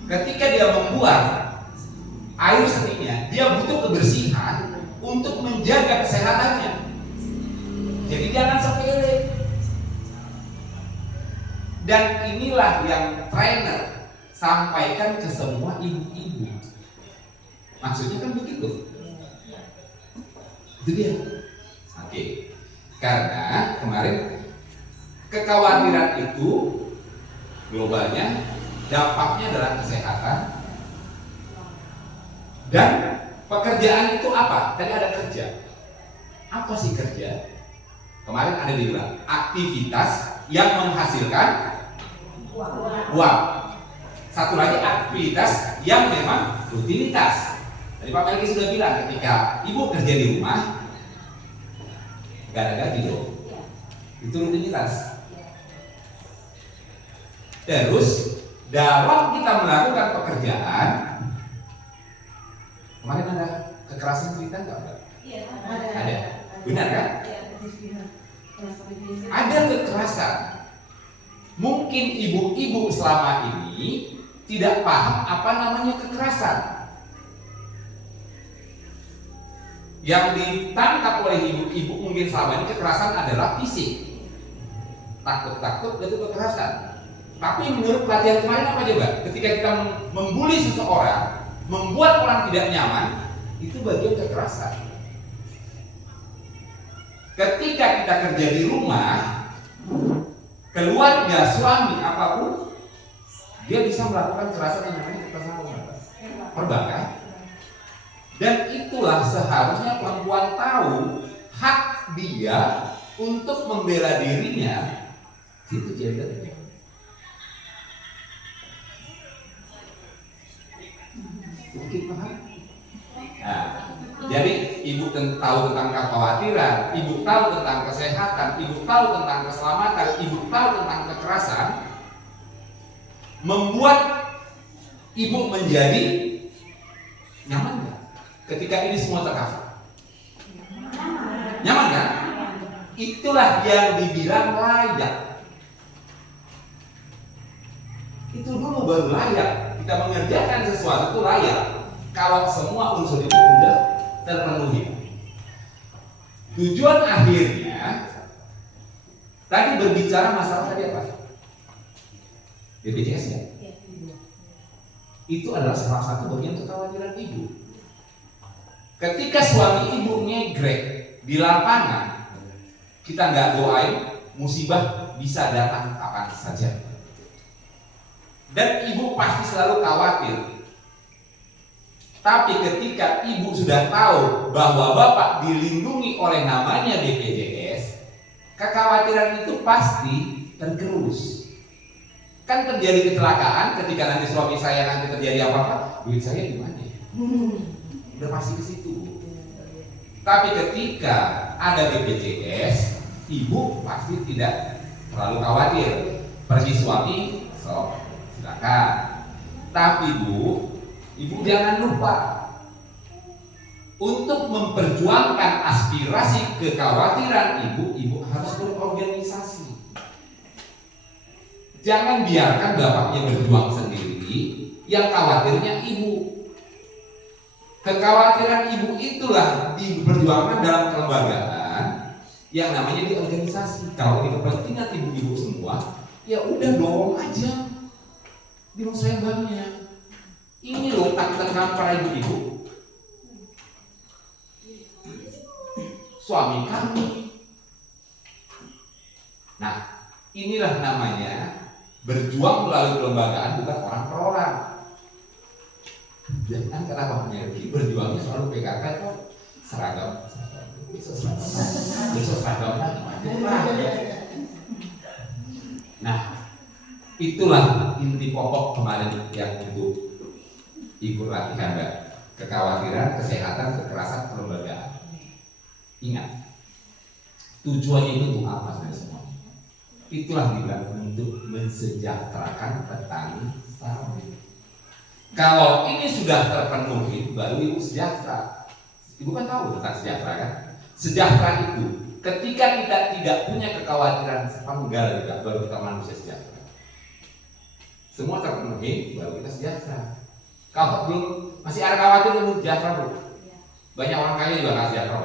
Ketika dia membuang air seninya, dia butuh kebersihan untuk menjaga kesehatannya. Jadi jangan sepele. Dan inilah yang trainer sampaikan ke semua ibu-ibu. Maksudnya kan begitu. Itu dia. Oke. Karena kemarin kekhawatiran itu globalnya dampaknya adalah kesehatan dan pekerjaan itu apa? Tadi ada kerja. Apa sih kerja? Kemarin ada dibilang aktivitas yang menghasilkan uang. Satu lagi aktivitas yang memang rutinitas. Tadi Pak Melki sudah bilang ketika ibu kerja di rumah gak ada gaji dong. Itu rutinitas. Terus dalam kita melakukan pekerjaan, kemarin ada kekerasan cerita nggak? Iya, ada. Benar kan? Ada kekerasan. Mungkin ibu-ibu selama ini tidak paham apa namanya kekerasan. Yang ditangkap oleh ibu-ibu mungkin selama ini kekerasan adalah fisik. Takut-takut itu kekerasan. Tapi menurut pelatihan kemarin apa coba? Ketika kita membuli seseorang, membuat orang tidak nyaman, itu bagian kekerasan. Ketika kita kerja di rumah, keluarga, suami, apapun, dia bisa melakukan kekerasan yang namanya kekerasan perbankan. Dan itulah seharusnya perempuan tahu hak dia untuk membela dirinya. Itu gender. Mungkin paham? Nah, jadi ibu tahu tentang kekhawatiran, ibu tahu tentang kesehatan, ibu tahu tentang keselamatan, ibu tahu tentang kekerasan, membuat ibu menjadi nyaman nggak? Ketika ini semua tercover, nyaman kan? Itulah yang dibilang layak. Itu dulu baru layak. Kita mengerjakan sesuatu itu layak kalau semua unsur itu sudah terpenuhi. Tujuan akhirnya tadi berbicara masalah tadi apa? BPJS ya? Itu adalah salah satu bagian kekhawatiran ibu. Ketika suami ibu ngegrek di lapangan, kita nggak doain musibah bisa datang kapan saja. dan ibu pasti selalu khawatir. Tapi ketika ibu sudah tahu bahwa bapak dilindungi oleh namanya BPJS, kekhawatiran itu pasti tergerus. Kan terjadi kecelakaan ketika nanti suami saya nanti terjadi apa-apa, duit saya di mana? Udah pasti ke situ. Tapi ketika ada BPJS, ibu pasti tidak terlalu khawatir. Pergi suami, sok silakan. Tapi bu, ibu jangan lupa untuk memperjuangkan aspirasi kekhawatiran ibu harus berorganisasi. Jangan biarkan bapaknya berjuang sendiri, yang khawatirnya ibu. Kekhawatiran ibu itulah diperjuangkan dalam kelembagaan yang namanya di organisasi. Kalau ini kepentingan ibu-ibu semua, ya udah dorong aja di musyawarahnya. Ini loh tantangan para ibu-ibu. Suami kami. Nah, inilah namanya berjuang melalui kelembagaan, bukan orang per orang. Jangan kenapa menyergi berjuangnya selalu PKK kok seragam, besok seragam Nah, itulah inti pokok kemarin yang untuk ikut latihan, Mbak. Kekhawatiran, kesehatan, kekerasan, kelembagaan. Ingat, tujuannya itu untuk apa sebenarnya semua? Itulah dibilang untuk mensejahterakan petani sawit. Kalau ini sudah terpenuhi, baru ibu sejahtera. Ibu kan tahu tentang sejahtera kan? Sejahtera itu ketika kita tidak punya kekhawatiran sepenggal juga, baru kita manusia sejahtera. Semua terpenuhi, baru kita sejahtera. Kalau belum masih ada khawatir, belum sejahtera bu. Banyak orang kaya juga nggak sejahtera.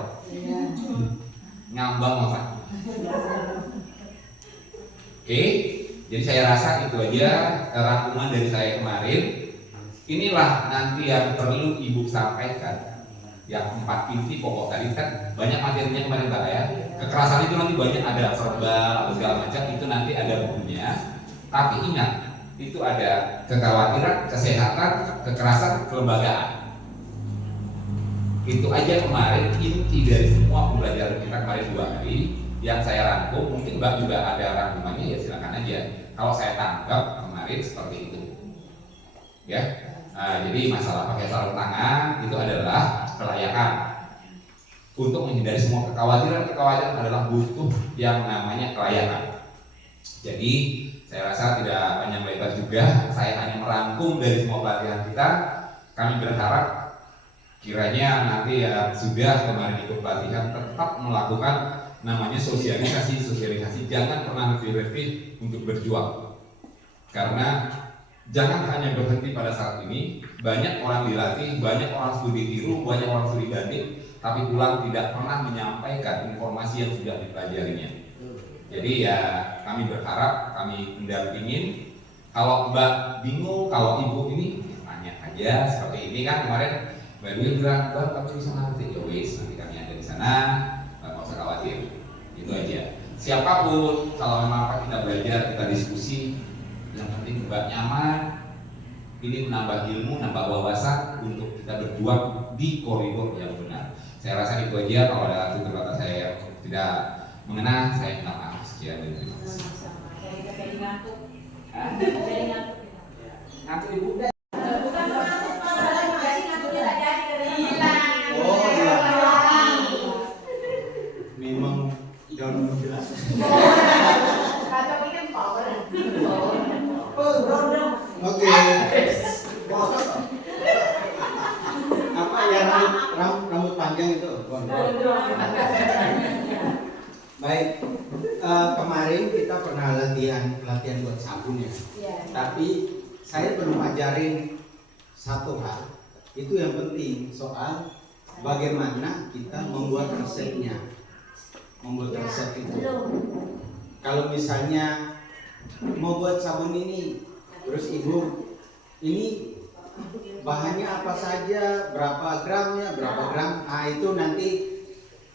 Ngambang apa? Oke, jadi saya rasa itu aja rangkuman dari saya kemarin. Inilah nanti yang perlu ibu sampaikan. Yang 4 inti pokok tadi kan banyak materinya kemarin Mbak ya. Kekerasan itu nanti banyak, ada verbal atau segala macam, itu nanti ada bukunya. Tapi ingat, itu ada kekhawatiran, kesehatan, kekerasan, kelembagaan. Itu aja kemarin inti dari semua pembelajaran kita kemarin 2 hari yang saya rangkum. Mungkin Mbak juga ada rangkumannya, ya silakan aja. Kalau saya tangkap kemarin seperti itu, ya. Jadi masalah pakai sarung tangan itu adalah kelayakan. Untuk menghindari semua kekhawatiran adalah butuh yang namanya kelayakan. Jadi saya rasa tidak panjang lebar juga. Saya hanya merangkum dari semua pelatihan kita. Kami berharap kiranya nanti yang sudah kemarin ikut pelatihan tetap melakukan namanya sosialisasi. Jangan pernah berhenti untuk berjuang. Karena jangan hanya berhenti pada saat ini. Banyak orang dilatih, banyak orang studi tiru, banyak orang studi banding, tapi pulang tidak pernah menyampaikan informasi yang sudah dipelajarinya. Jadi ya kami berharap, kami mendampingin. Kalau Mbak bingung, kalau Ibu ini tanya aja seperti ini kan kemarin Mbak Dwi bilang, Mbak kami bisa ngerti, ya wis nanti kami ada di sana, nggak usah khawatir. Itu aja. Siapapun kalau memang apa kita belajar, kita diskusi, yang penting Mbak nyaman. Ini menambah ilmu, menambah wawasan untuk kita berjuang di koridor yang benar. Saya rasa itu aja. Kalau ada waktu terbatas saya yang tidak mengena, saya minta maaf. Sekian dan terima kasih. Jadi ngantuk. Ngantuk ibu? Bukan ngantuk, jadi ngantuknya tak jadi dari hilang. Oh iya. Memang jauh jelas. Kacau ini kan power. Oke. Apa yang rambut panjang itu? Baik. Kemarin kita pernah latihan buat sabun ya. Tapi saya belum ajarin satu hal. Itu yang penting, soal bagaimana kita membuat resepnya. Membuat resep itu. Kalau misalnya mau buat sabun ini, terus ibu ini bahannya apa saja, berapa gramnya, berapa gram, itu nanti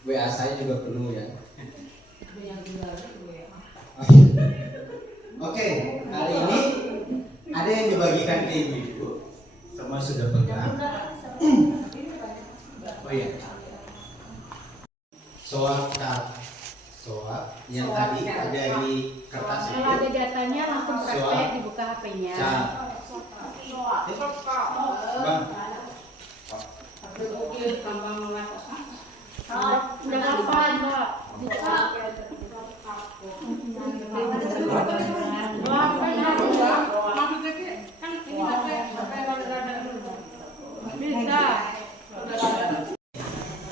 WA saya juga penuh ya. Oke, hari ini ada yang berikan ke ibu. Semua sudah pegang. Oh iya. Soal yang tadi ada di kertas itu. Kalau ada datanya langsung praktek dibuka HP-nya. Bang. Udah kapan, Mbak?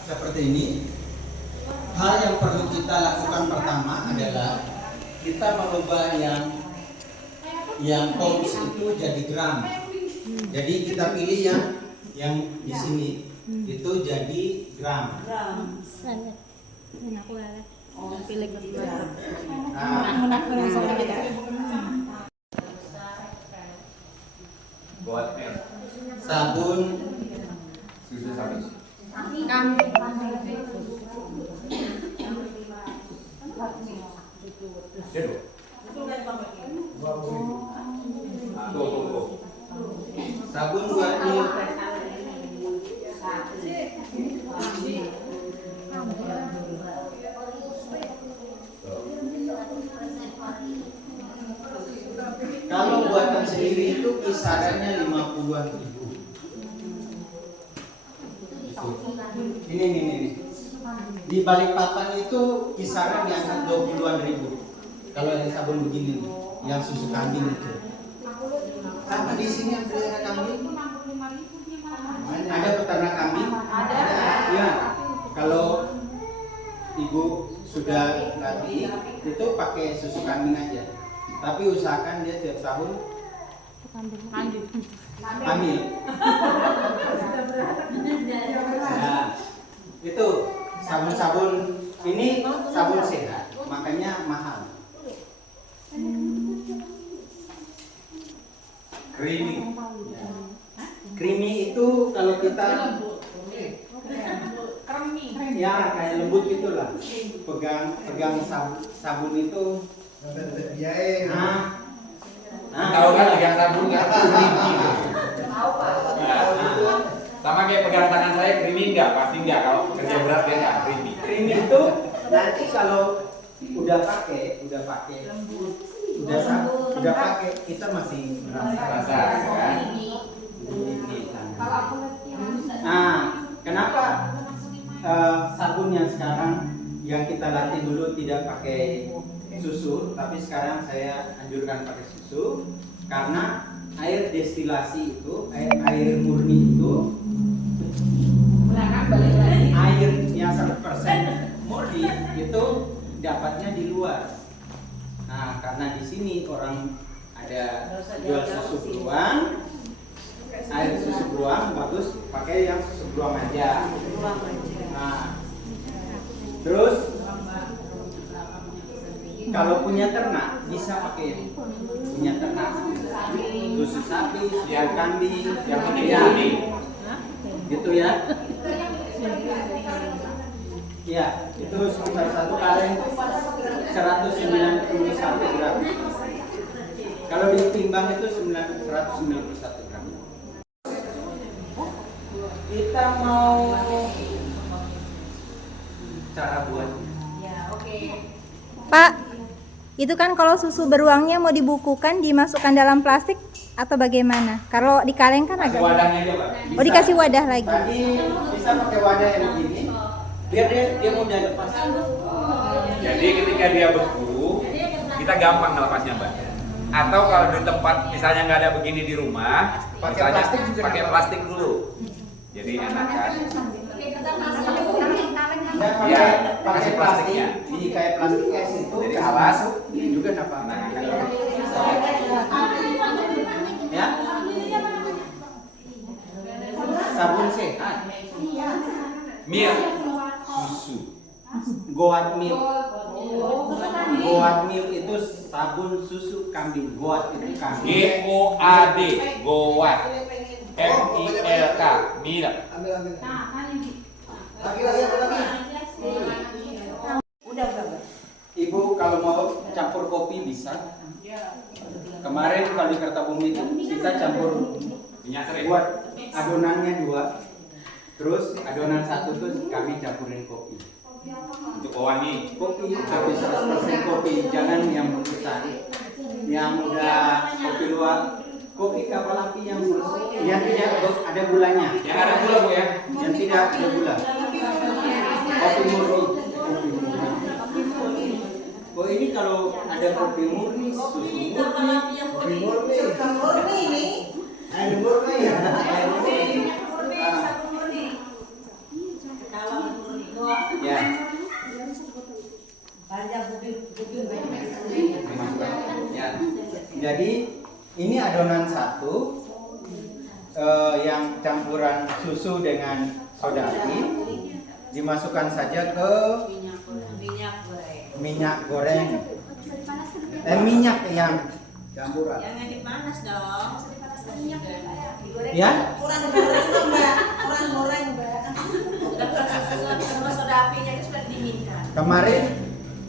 Seperti ini. Hal yang perlu kita lakukan pertama adalah kita merubah yang pounds itu jadi gram. Jadi kita pilih yang di sini itu jadi gram. Buat Sabun susu sapi. sabun buat milk. Kalau buatan sendiri itu kisarannya 50-an ribu. Ini. Di Balikpapan itu kisaran di angka 20-an ribu. Kalau yang sabun begini nih, yang susu kambing itu. Sama di sini yang pelihara kambing. Ada peternak kambing? Ada. Ya. Kalau ibu sudah latih itu pakai susu kambing aja. Tapi usahakan dia tiap tahun hamil. Nah, itu sabun-sabun ini sabun sehat, makanya mahal. Creamy. Creamy itu kalau kita ya kayak lembut gitulah. Pegang sabun itu. Tahu kan pegang sabun nggak? Sama kayak pegang tangan saya creamy nggak? Pasti nggak. Kalau kerja berat dia nggak creamy. Creamy itu nanti kalau udah pakai kita masih merasa kan? Nah, kenapa sabun yang sekarang yang kita latih dulu tidak pakai susu, tapi sekarang saya anjurkan pakai susu karena air destilasi itu, air murni itu, air yang 100% murni itu dapatnya di luar. Nah, karena di sini orang ada jual susu beruang, air susu beruang bagus pakai yang susu beruang aja. Nah, terus kalau punya ternak bisa pakai yang punya ternak, susu sapi, susu kambing, yang penting ini, gitu ya. Ya, itu sekitar 1 kaleng 191 gram. Kalau ditimbang itu 191 gram. Kita mau cara buatnya. Pak, itu kan kalau susu beruangnya mau dibukukan dimasukkan dalam plastik atau bagaimana? Kalau di kaleng kan agak. Wadahnya aja, Pak. Oh, dikasih wadah lagi. Tadi bisa pakai wadah yang begini, biar dia mudah lepas. Jadi ketika dia beku, kita gampang melepasnya, Mbak. Atau kalau di tempat misalnya nggak ada begini di rumah, Pakai misalnya plastik juga pakai nggak plastik dulu. Jadi enak kan? Ya, Ya, pakai kasih plastik, plastiknya. di kayak plastik es itu, Jadi kasih alas. masuk, juga nggak apa-apa. Ya, sabun sehat, Milk, susu. goat milk. Goat milk itu sabun susu kambing. Goat itu kambing. GOAD, goat. MILK, milk. Ambil. Lagi. Udah. Ibu kalau mau campur kopi bisa. bisa. Kemarin kalau di Kertabumi itu kita campur Minyak kering. buat adonannya 2. Terus adonan 1 tuh kami campurin kopi. Untuk pewangi. Kopi tapi 100% kopi, jangan yang bungkusan. Yang udah kopi luar, kopi kapal api yang tidak ada gulanya. Yang ada gula Bu ya. Yang tidak ada gula. Kopi murni. Oh ini kalau ada kopi murni, susu murni, kopi murni. Sudah murni ini. Air murni ya. Ya. Ya. Jadi ini adonan 1 yang campuran susu dengan soda api dimasukkan saja ke minyak goreng. Minyak yang Campuran. Jangan dipanas dong. ya Kurang goreng tuh, Mbak. Kurang goreng, Mbak. Sama soda apinya itu sudah didinginkan. kemarin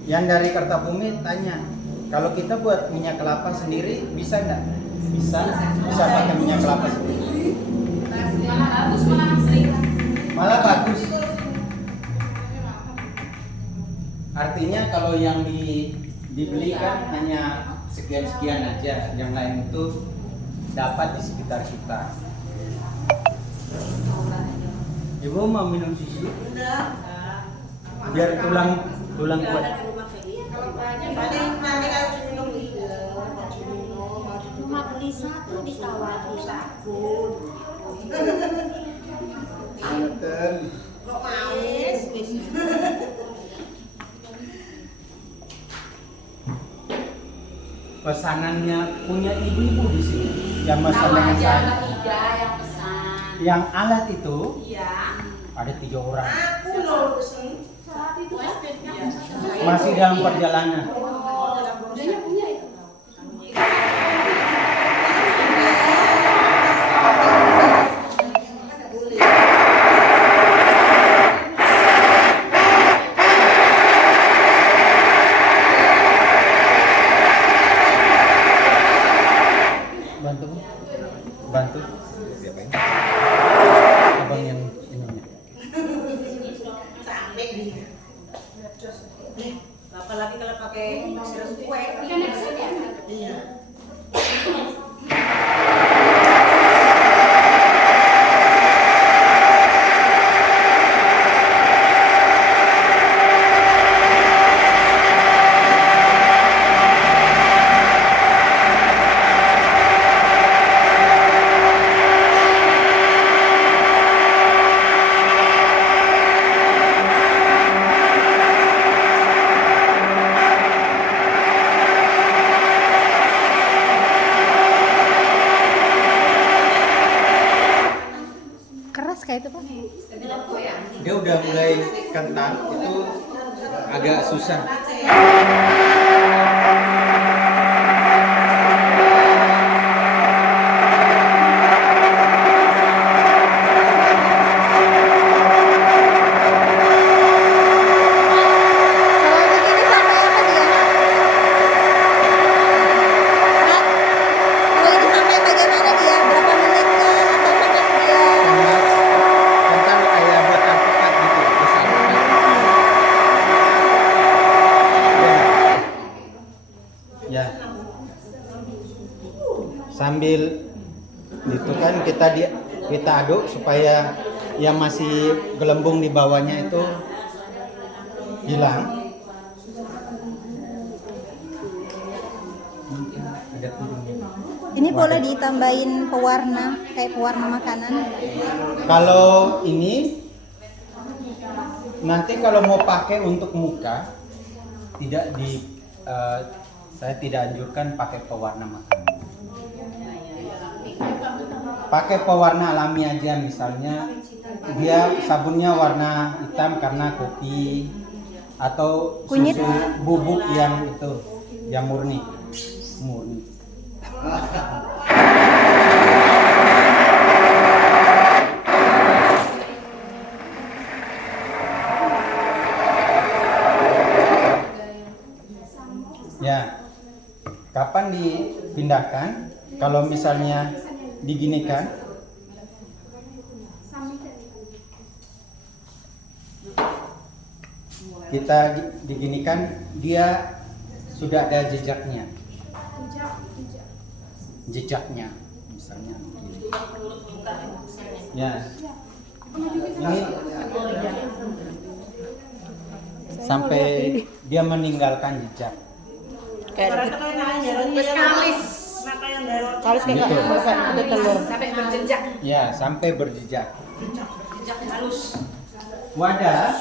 yang dari Kertabumi tanya kalau kita buat minyak kelapa sendiri bisa nggak? Bisa pakai minyak kelapa sendiri. Malah bagus, malah sering. Malah bagus. Artinya kalau yang dibelikan hanya sekian-sekian aja, yang lain itu dapat di sekitar kita. Ibu mau minum susu? Biar tulang kuat. Paling nanti kalau diminum itu, Cuma beli 1 ditawar sabun. Punten. kok manis. Pesanannya punya ibu-ibu di sini yang masak dengan saya. Ida yang pesan. Yang alat itu Iya. ada 3 orang. Aku loh pesen. Saat itu Masih dalam perjalanan. Bantu. Abang yang ininya. Sampai di. apalagi kalau pakai sirup kue. Iya. Keras kayak itu Pak. Dia udah mulai kentang, itu agak susah. Kalau begini sampai apa dia? Hah? Kalau ini sampai bagaimana dia? Berapa menit kah? Atau sampai dia? Kentang kayak buat alpukat gitu, besar. Ya. Sambil itu kan kita aduk supaya yang masih gelembung di bawahnya itu hilang. Ada turunnya. Ini boleh ditambahin pewarna, kayak pewarna makanan. Kalau ini nanti kalau mau pakai untuk muka saya tidak anjurkan pakai pewarna makanan. Pakai pewarna alami aja, misalnya dia sabunnya warna hitam karena kopi atau Kunyit. susu bubuk yang itu yang murni. Ya. kapan dipindahkan? Kalau misalnya diginikan, kita diginikan, dia sudah ada jejaknya. Jejaknya, misalnya. Ya, ini sampai dia meninggalkan jejak. Kayak kalis. Kalis kayak Gitu. ada telur. Sampai berjejak. Ya, sampai berjejak. Jejak halus. Wadah,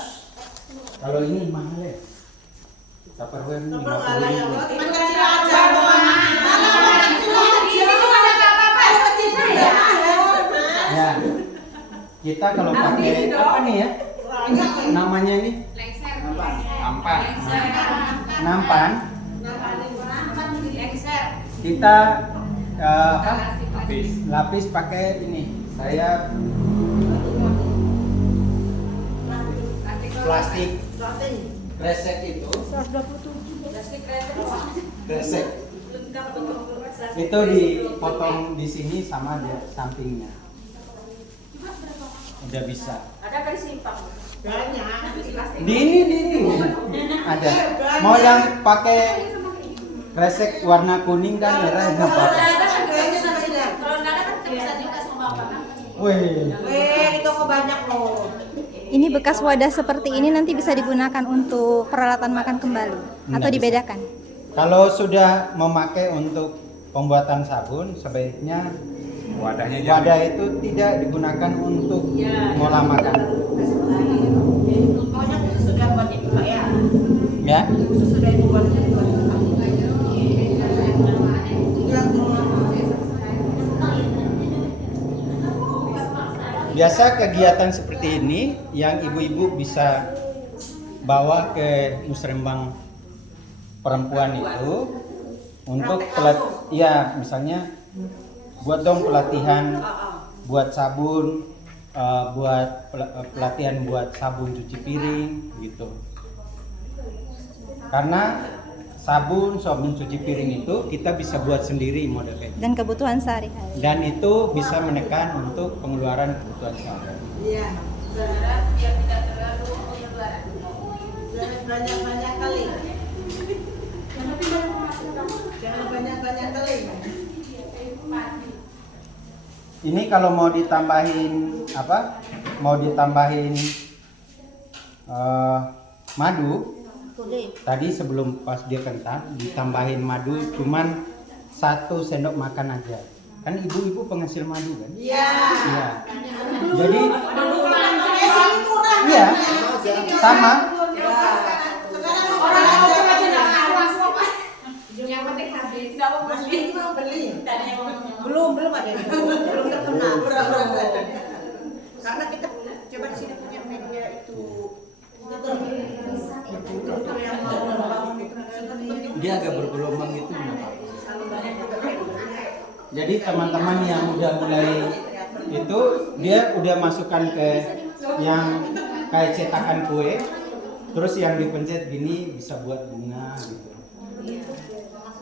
kalau ini mahal ya. Tupperware ini 50.000. Ya, kita kalau pakai apa nih ya? Namanya nih? Nampan. Nampan. Kita apa? Lapis pakai ini. Saya plastik kresek itu. Kresek. Itu dipotong di sini sama di sampingnya. Udah bisa. Ada kali simpang. Di ini ada. Mau yang pakai kresek warna kuning kan merah nggak apa-apa. Kalau nggak ada kan kita bisa juga sama bapak. Wih. Di toko banyak loh. Ini bekas wadah seperti ini nanti bisa digunakan untuk peralatan makan kembali atau Nggak bisa. dibedakan. Kalau sudah memakai untuk pembuatan sabun, sebaiknya wadah itu tidak digunakan untuk ngolah makan. Pokoknya khusus sudah buat itu Pak ya. Ya. Khusus sudah itu buat itu. Biasa kegiatan seperti ini yang ibu-ibu bisa bawa ke musrembang perempuan itu untuk ya misalnya buat dong pelatihan buat sabun, buat pelatihan buat sabun cuci piring gitu. Karena sabun cuci piring itu kita bisa buat sendiri modelnya. Dan kebutuhan sehari-hari. Dan itu bisa menekan untuk pengeluaran kebutuhan sehari. Iya. Biar tidak terlalu pengeluaran. Banyak-banyak kali. Jangan banyak-banyak kali. Ini kalau mau ditambahin apa? Mau ditambahin madu. Tadi sebelum pas dia kental ditambahin madu cuman 1 sendok makan aja. Kan ibu-ibu penghasil madu kan? Iya. Iya. Jadi iya sama. Yang penting habis. Ini mau beli. Belum ada yang belum terkenal. Karena kita coba di sini punya media itu. Betul yang mau membangun itu. Dia agak bergelombang gitu. Jadi teman-teman yang udah mulai itu dia udah masukkan ke yang kayak cetakan kue, terus yang dipencet gini bisa buat bunga gitu.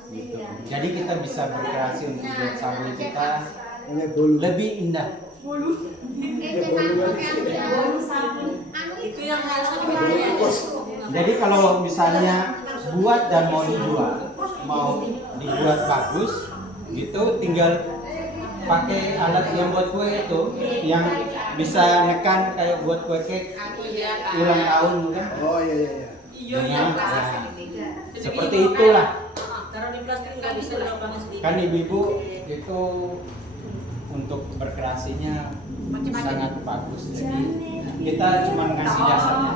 Gitu. Jadi kita bisa berkreasi untuk buat sabun kita lebih indah. Itu yang harus dibayar. Jadi kalau misalnya buat dan mau dijual, mau dibuat bagus, gitu tinggal pakai alat yang buat kue itu, yang bisa nekan kayak buat kue cake ulang tahun kan? Oh iya. Nah, seperti itulah. Taruh di plastik nggak bisa lubangnya sedikit. Kan ibu-ibu itu untuk berkreasinya sangat bagus. Jadi kita cuma ngasih dasarnya.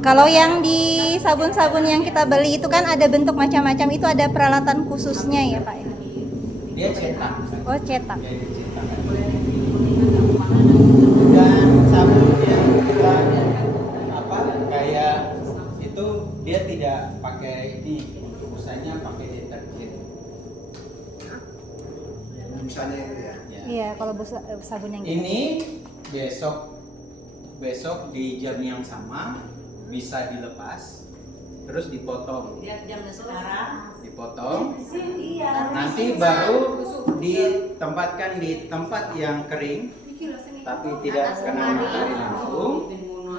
Kalau yang di sabun-sabun yang kita beli itu kan ada bentuk macam-macam, itu ada peralatan khususnya ya Pak? Dia cetak. Oh cetak. Dia cetak. Dan sabun yang kita apa kayak itu dia tidak pakai ini, untuk usahanya pakai deterjen. Misalnya itu ya. Ya. Iya, kalau sabun yang gitu. Ini besok di jam yang sama bisa dilepas terus dipotong, Lihat jam sekarang. dipotong. Iya. Nanti baru ditempatkan di tempat yang kering, tapi tidak kena matahari langsung.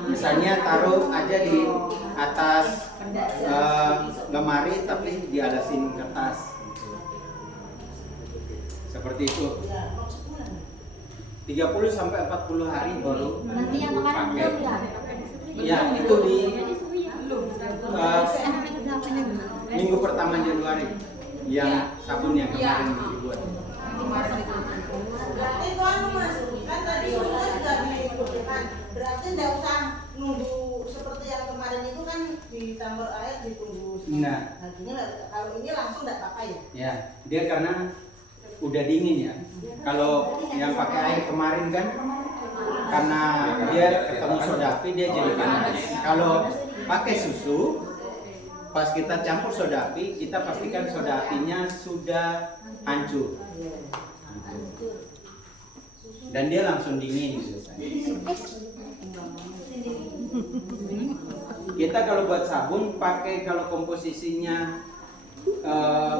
Misalnya taruh aja di atas lemari, tapi dialasin kertas. Seperti itu. 30 sampai 40 hari baru Nanti yang kemarin pakai. belum ya? Ya, itu di minggu pertama Januari yang sabun yang kemarin dibuat. Berarti tuan mas, kan tadi sudah dibutuhkan. Berarti tidak usah nunggu seperti yang kemarin itu kan ditambah air ditunggu. Nah, Kalau ini langsung tidak apa-apa ya? ya, dia karena udah dingin ya. Kalau yang pakai air kemarin kan karena dia ketemu soda api dia jadi panas. Kalau pakai susu, pas kita campur soda api, kita pastikan soda apinya sudah hancur. Dan dia langsung dingin biasanya. Kita kalau buat sabun pakai kalau komposisinya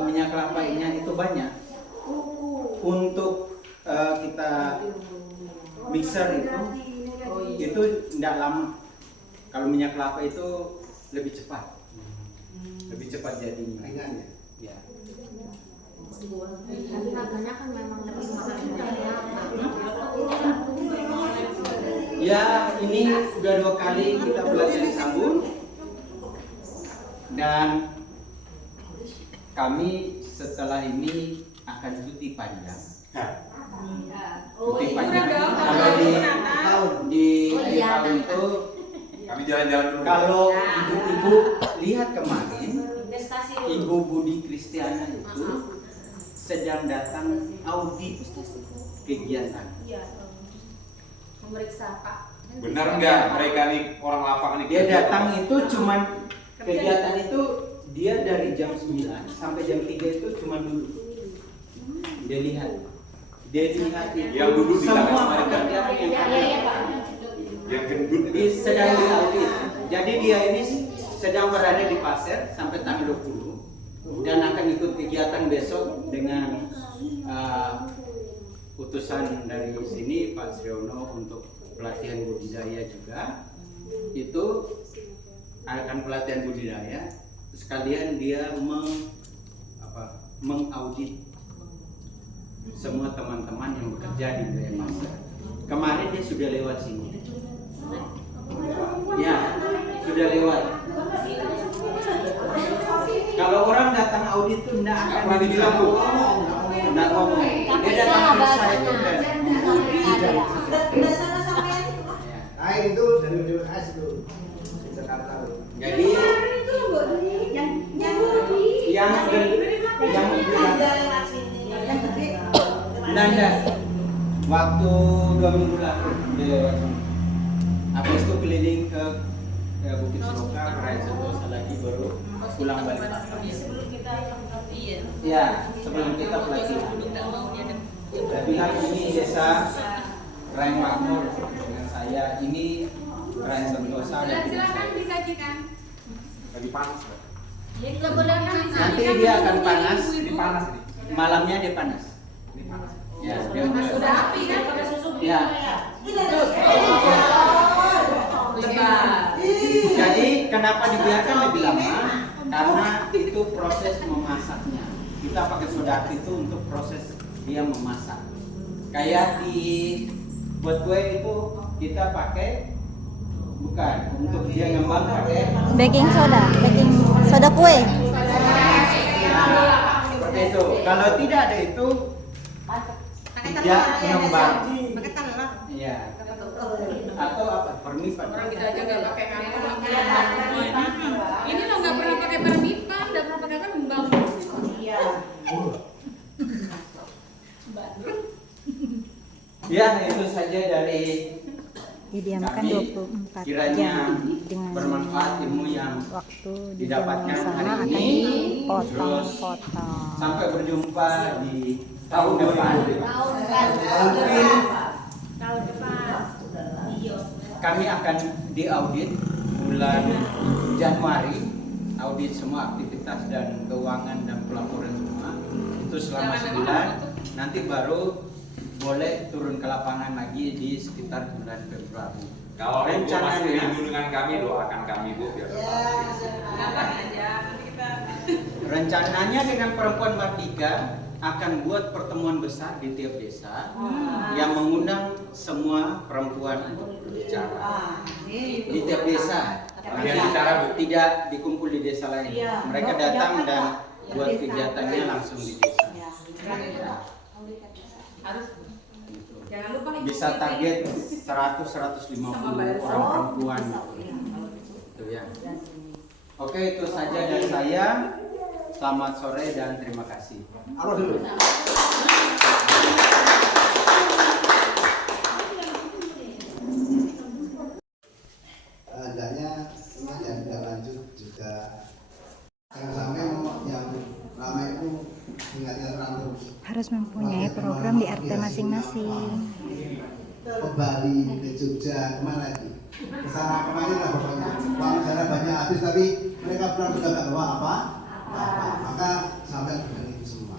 minyak kelapanya itu banyak. Untuk kita mixer itu tidak lama. Kalau minyak kelapa itu lebih cepat jadinya. Ringan ya. Ya. Tapi harganya kan memang lebih mahal. Ya, ini udah 2 kali kita pelatihan sabun dan kami setelah ini akan cuti panjang. Cuti panjang. Kalau di tahun itu, Kami jalan-jalan dulu. kalau ibu-ibu lihat kemarin, Investasi Ibu Budi Kristiana itu sedang datang audit kegiatan. memeriksa Pak. Benar nggak mereka nih orang lapangan nih? Dia datang itu cuman kegiatan itu dia dari jam 9 sampai jam 3 itu cuma duduk. Dia lihat itu Yang duduk di semua tangan pekerjaan yang ada. Yang gendut Dia sedang diaudit. Jadi dia ini sedang berada di pasar sampai tanggal 20 dan akan ikut kegiatan besok dengan utusan dari sini Pak Sriono untuk pelatihan budidaya juga. Itu akan pelatihan budidaya sekalian dia mengaudit semua teman-teman yang bekerja di wilayah pasar. Kemarin dia sudah lewat sini. Ya, sudah lewat. Kalau orang datang audit itu tidak akan pernah dibilang, Bu. Tidak ngomong. Dia datang ke saya itu dan Dasar sampai itu Pak. Nah itu dari Universitas itu di Jakarta. jadi yang Jalan sini yang gede. Nanda waktu 2 minggu lalu dia lewat sini. Habis itu keliling ke Bukit Seloka, Raja Sentosa lagi baru pulang balik. Sebelum kita iya. Ya, sebelum kita pelatihan. Saya bilang ini desa Rain Makmur dengan saya, ini Rain Sentosa dan dengan saya. disajikan. lagi panas. Pak. Ya kita boleh kan Nanti dia akan panas, Ini panas ini. malamnya dia panas. Ini panas. Ya, dia sudah api kan pakai susu Ya. lebar. Jadi kenapa dibiarkan lebih lama? Karena itu proses memasaknya. Kita pakai soda api itu untuk proses dia memasak. Kayak di buat kue itu kita pakai bukan untuk dia ngembang pakai Baking soda kue. seperti itu. Kalau tidak ada itu tidak ngembang. Pakai telur. Iya. Atau apa? Permipan. Orang kita aja nggak pakai kembang. Ini lo nggak pernah pakai permipan, nggak pernah pakai kembang. Iya. Ya, itu saja dari Didiamkan kami. 24 Kiranya jam dengan bermanfaat ilmu yang waktu di jam didapatkan yang sama hari akan ini. dipotong-potong. Sampai berjumpa di tahun depan. Mungkin Tahun depan. Iya. kami akan diaudit bulan Januari audit semua aktivitas dan keuangan dan pelaporan semua itu selama sebulan. Nanti baru boleh turun ke lapangan lagi di sekitar bulan Februari. Kalau Ibu masih Rencananya- rindu dengan kami, doakan kami Bu biar Gampang aja, nanti kita Rencananya dengan Perempuan Mardika akan buat pertemuan besar di tiap desa yang mengundang semua perempuan untuk berbicara di tiap desa. Biar bicara, Bu. Tidak dikumpul di desa lain. Mereka datang dan buat kegiatannya langsung di desa. Ya. harus Gitu. jangan lupa Bisa target 100-150 orang perempuan. Itu ya. Oke, itu saja dari saya. Selamat sore dan terima kasih. Hendaknya ini yang tidak lanjut juga jangan sampai yang lama itu ingatnya terus Harus mempunyai program di RT masing-masing. ke Bali, ke Jogja, kemana lagi? Kesana kemari lah pokoknya. Uang negara banyak habis tapi mereka pulang juga nggak bawa apa? Maka sampai bukan itu semua.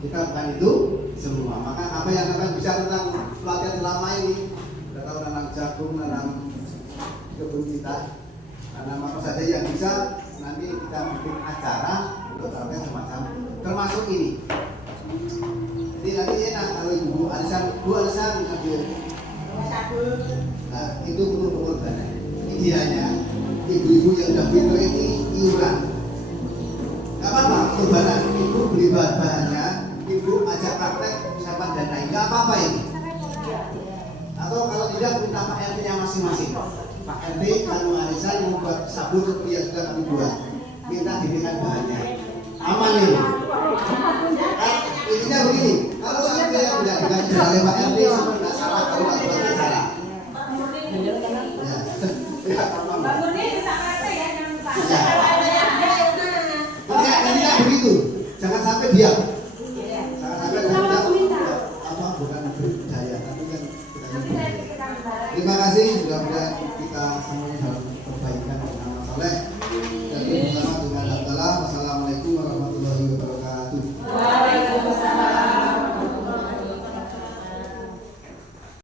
Kita bukan itu semua. Maka apa yang akan bisa tentang pelatihan selama ini, kita tahu nanam jagung, nanam kebun kita, nanam apa saja yang bisa nanti kita bikin acara untuk pelatihan semacam termasuk ini. Jadi nanti enak kalau Bu Alisan ngambil. Nah, itu perlu dana. Idealnya ibu-ibu yang udah pintar ini iuran. Gak apa-apa, kurbanan. Ibu beli bahan-bahannya, ibu ajak praktek siapa danai. Gak apa-apa ini. Atau kalau tidak minta Pak RT-nya masing-masing. Pak RT kalau Alisan membuat sabun seperti yang sudah kami buat, minta diberikan bahannya. Aman ini. Intinya begini, kalau sampai yang tidak dikasih oleh Pak RT sama tidak salah, kalau nggak buat salah. Ya, Bangunnya bisa kata ya, jangan lupa. intinya begitu. Jangan sampai diam. Jangan sampai diam. Apa bukan berdaya, tapi kan Nanti saya pikirkan. terima kasih. Mudah-mudahan kita semuanya dalam perbaikan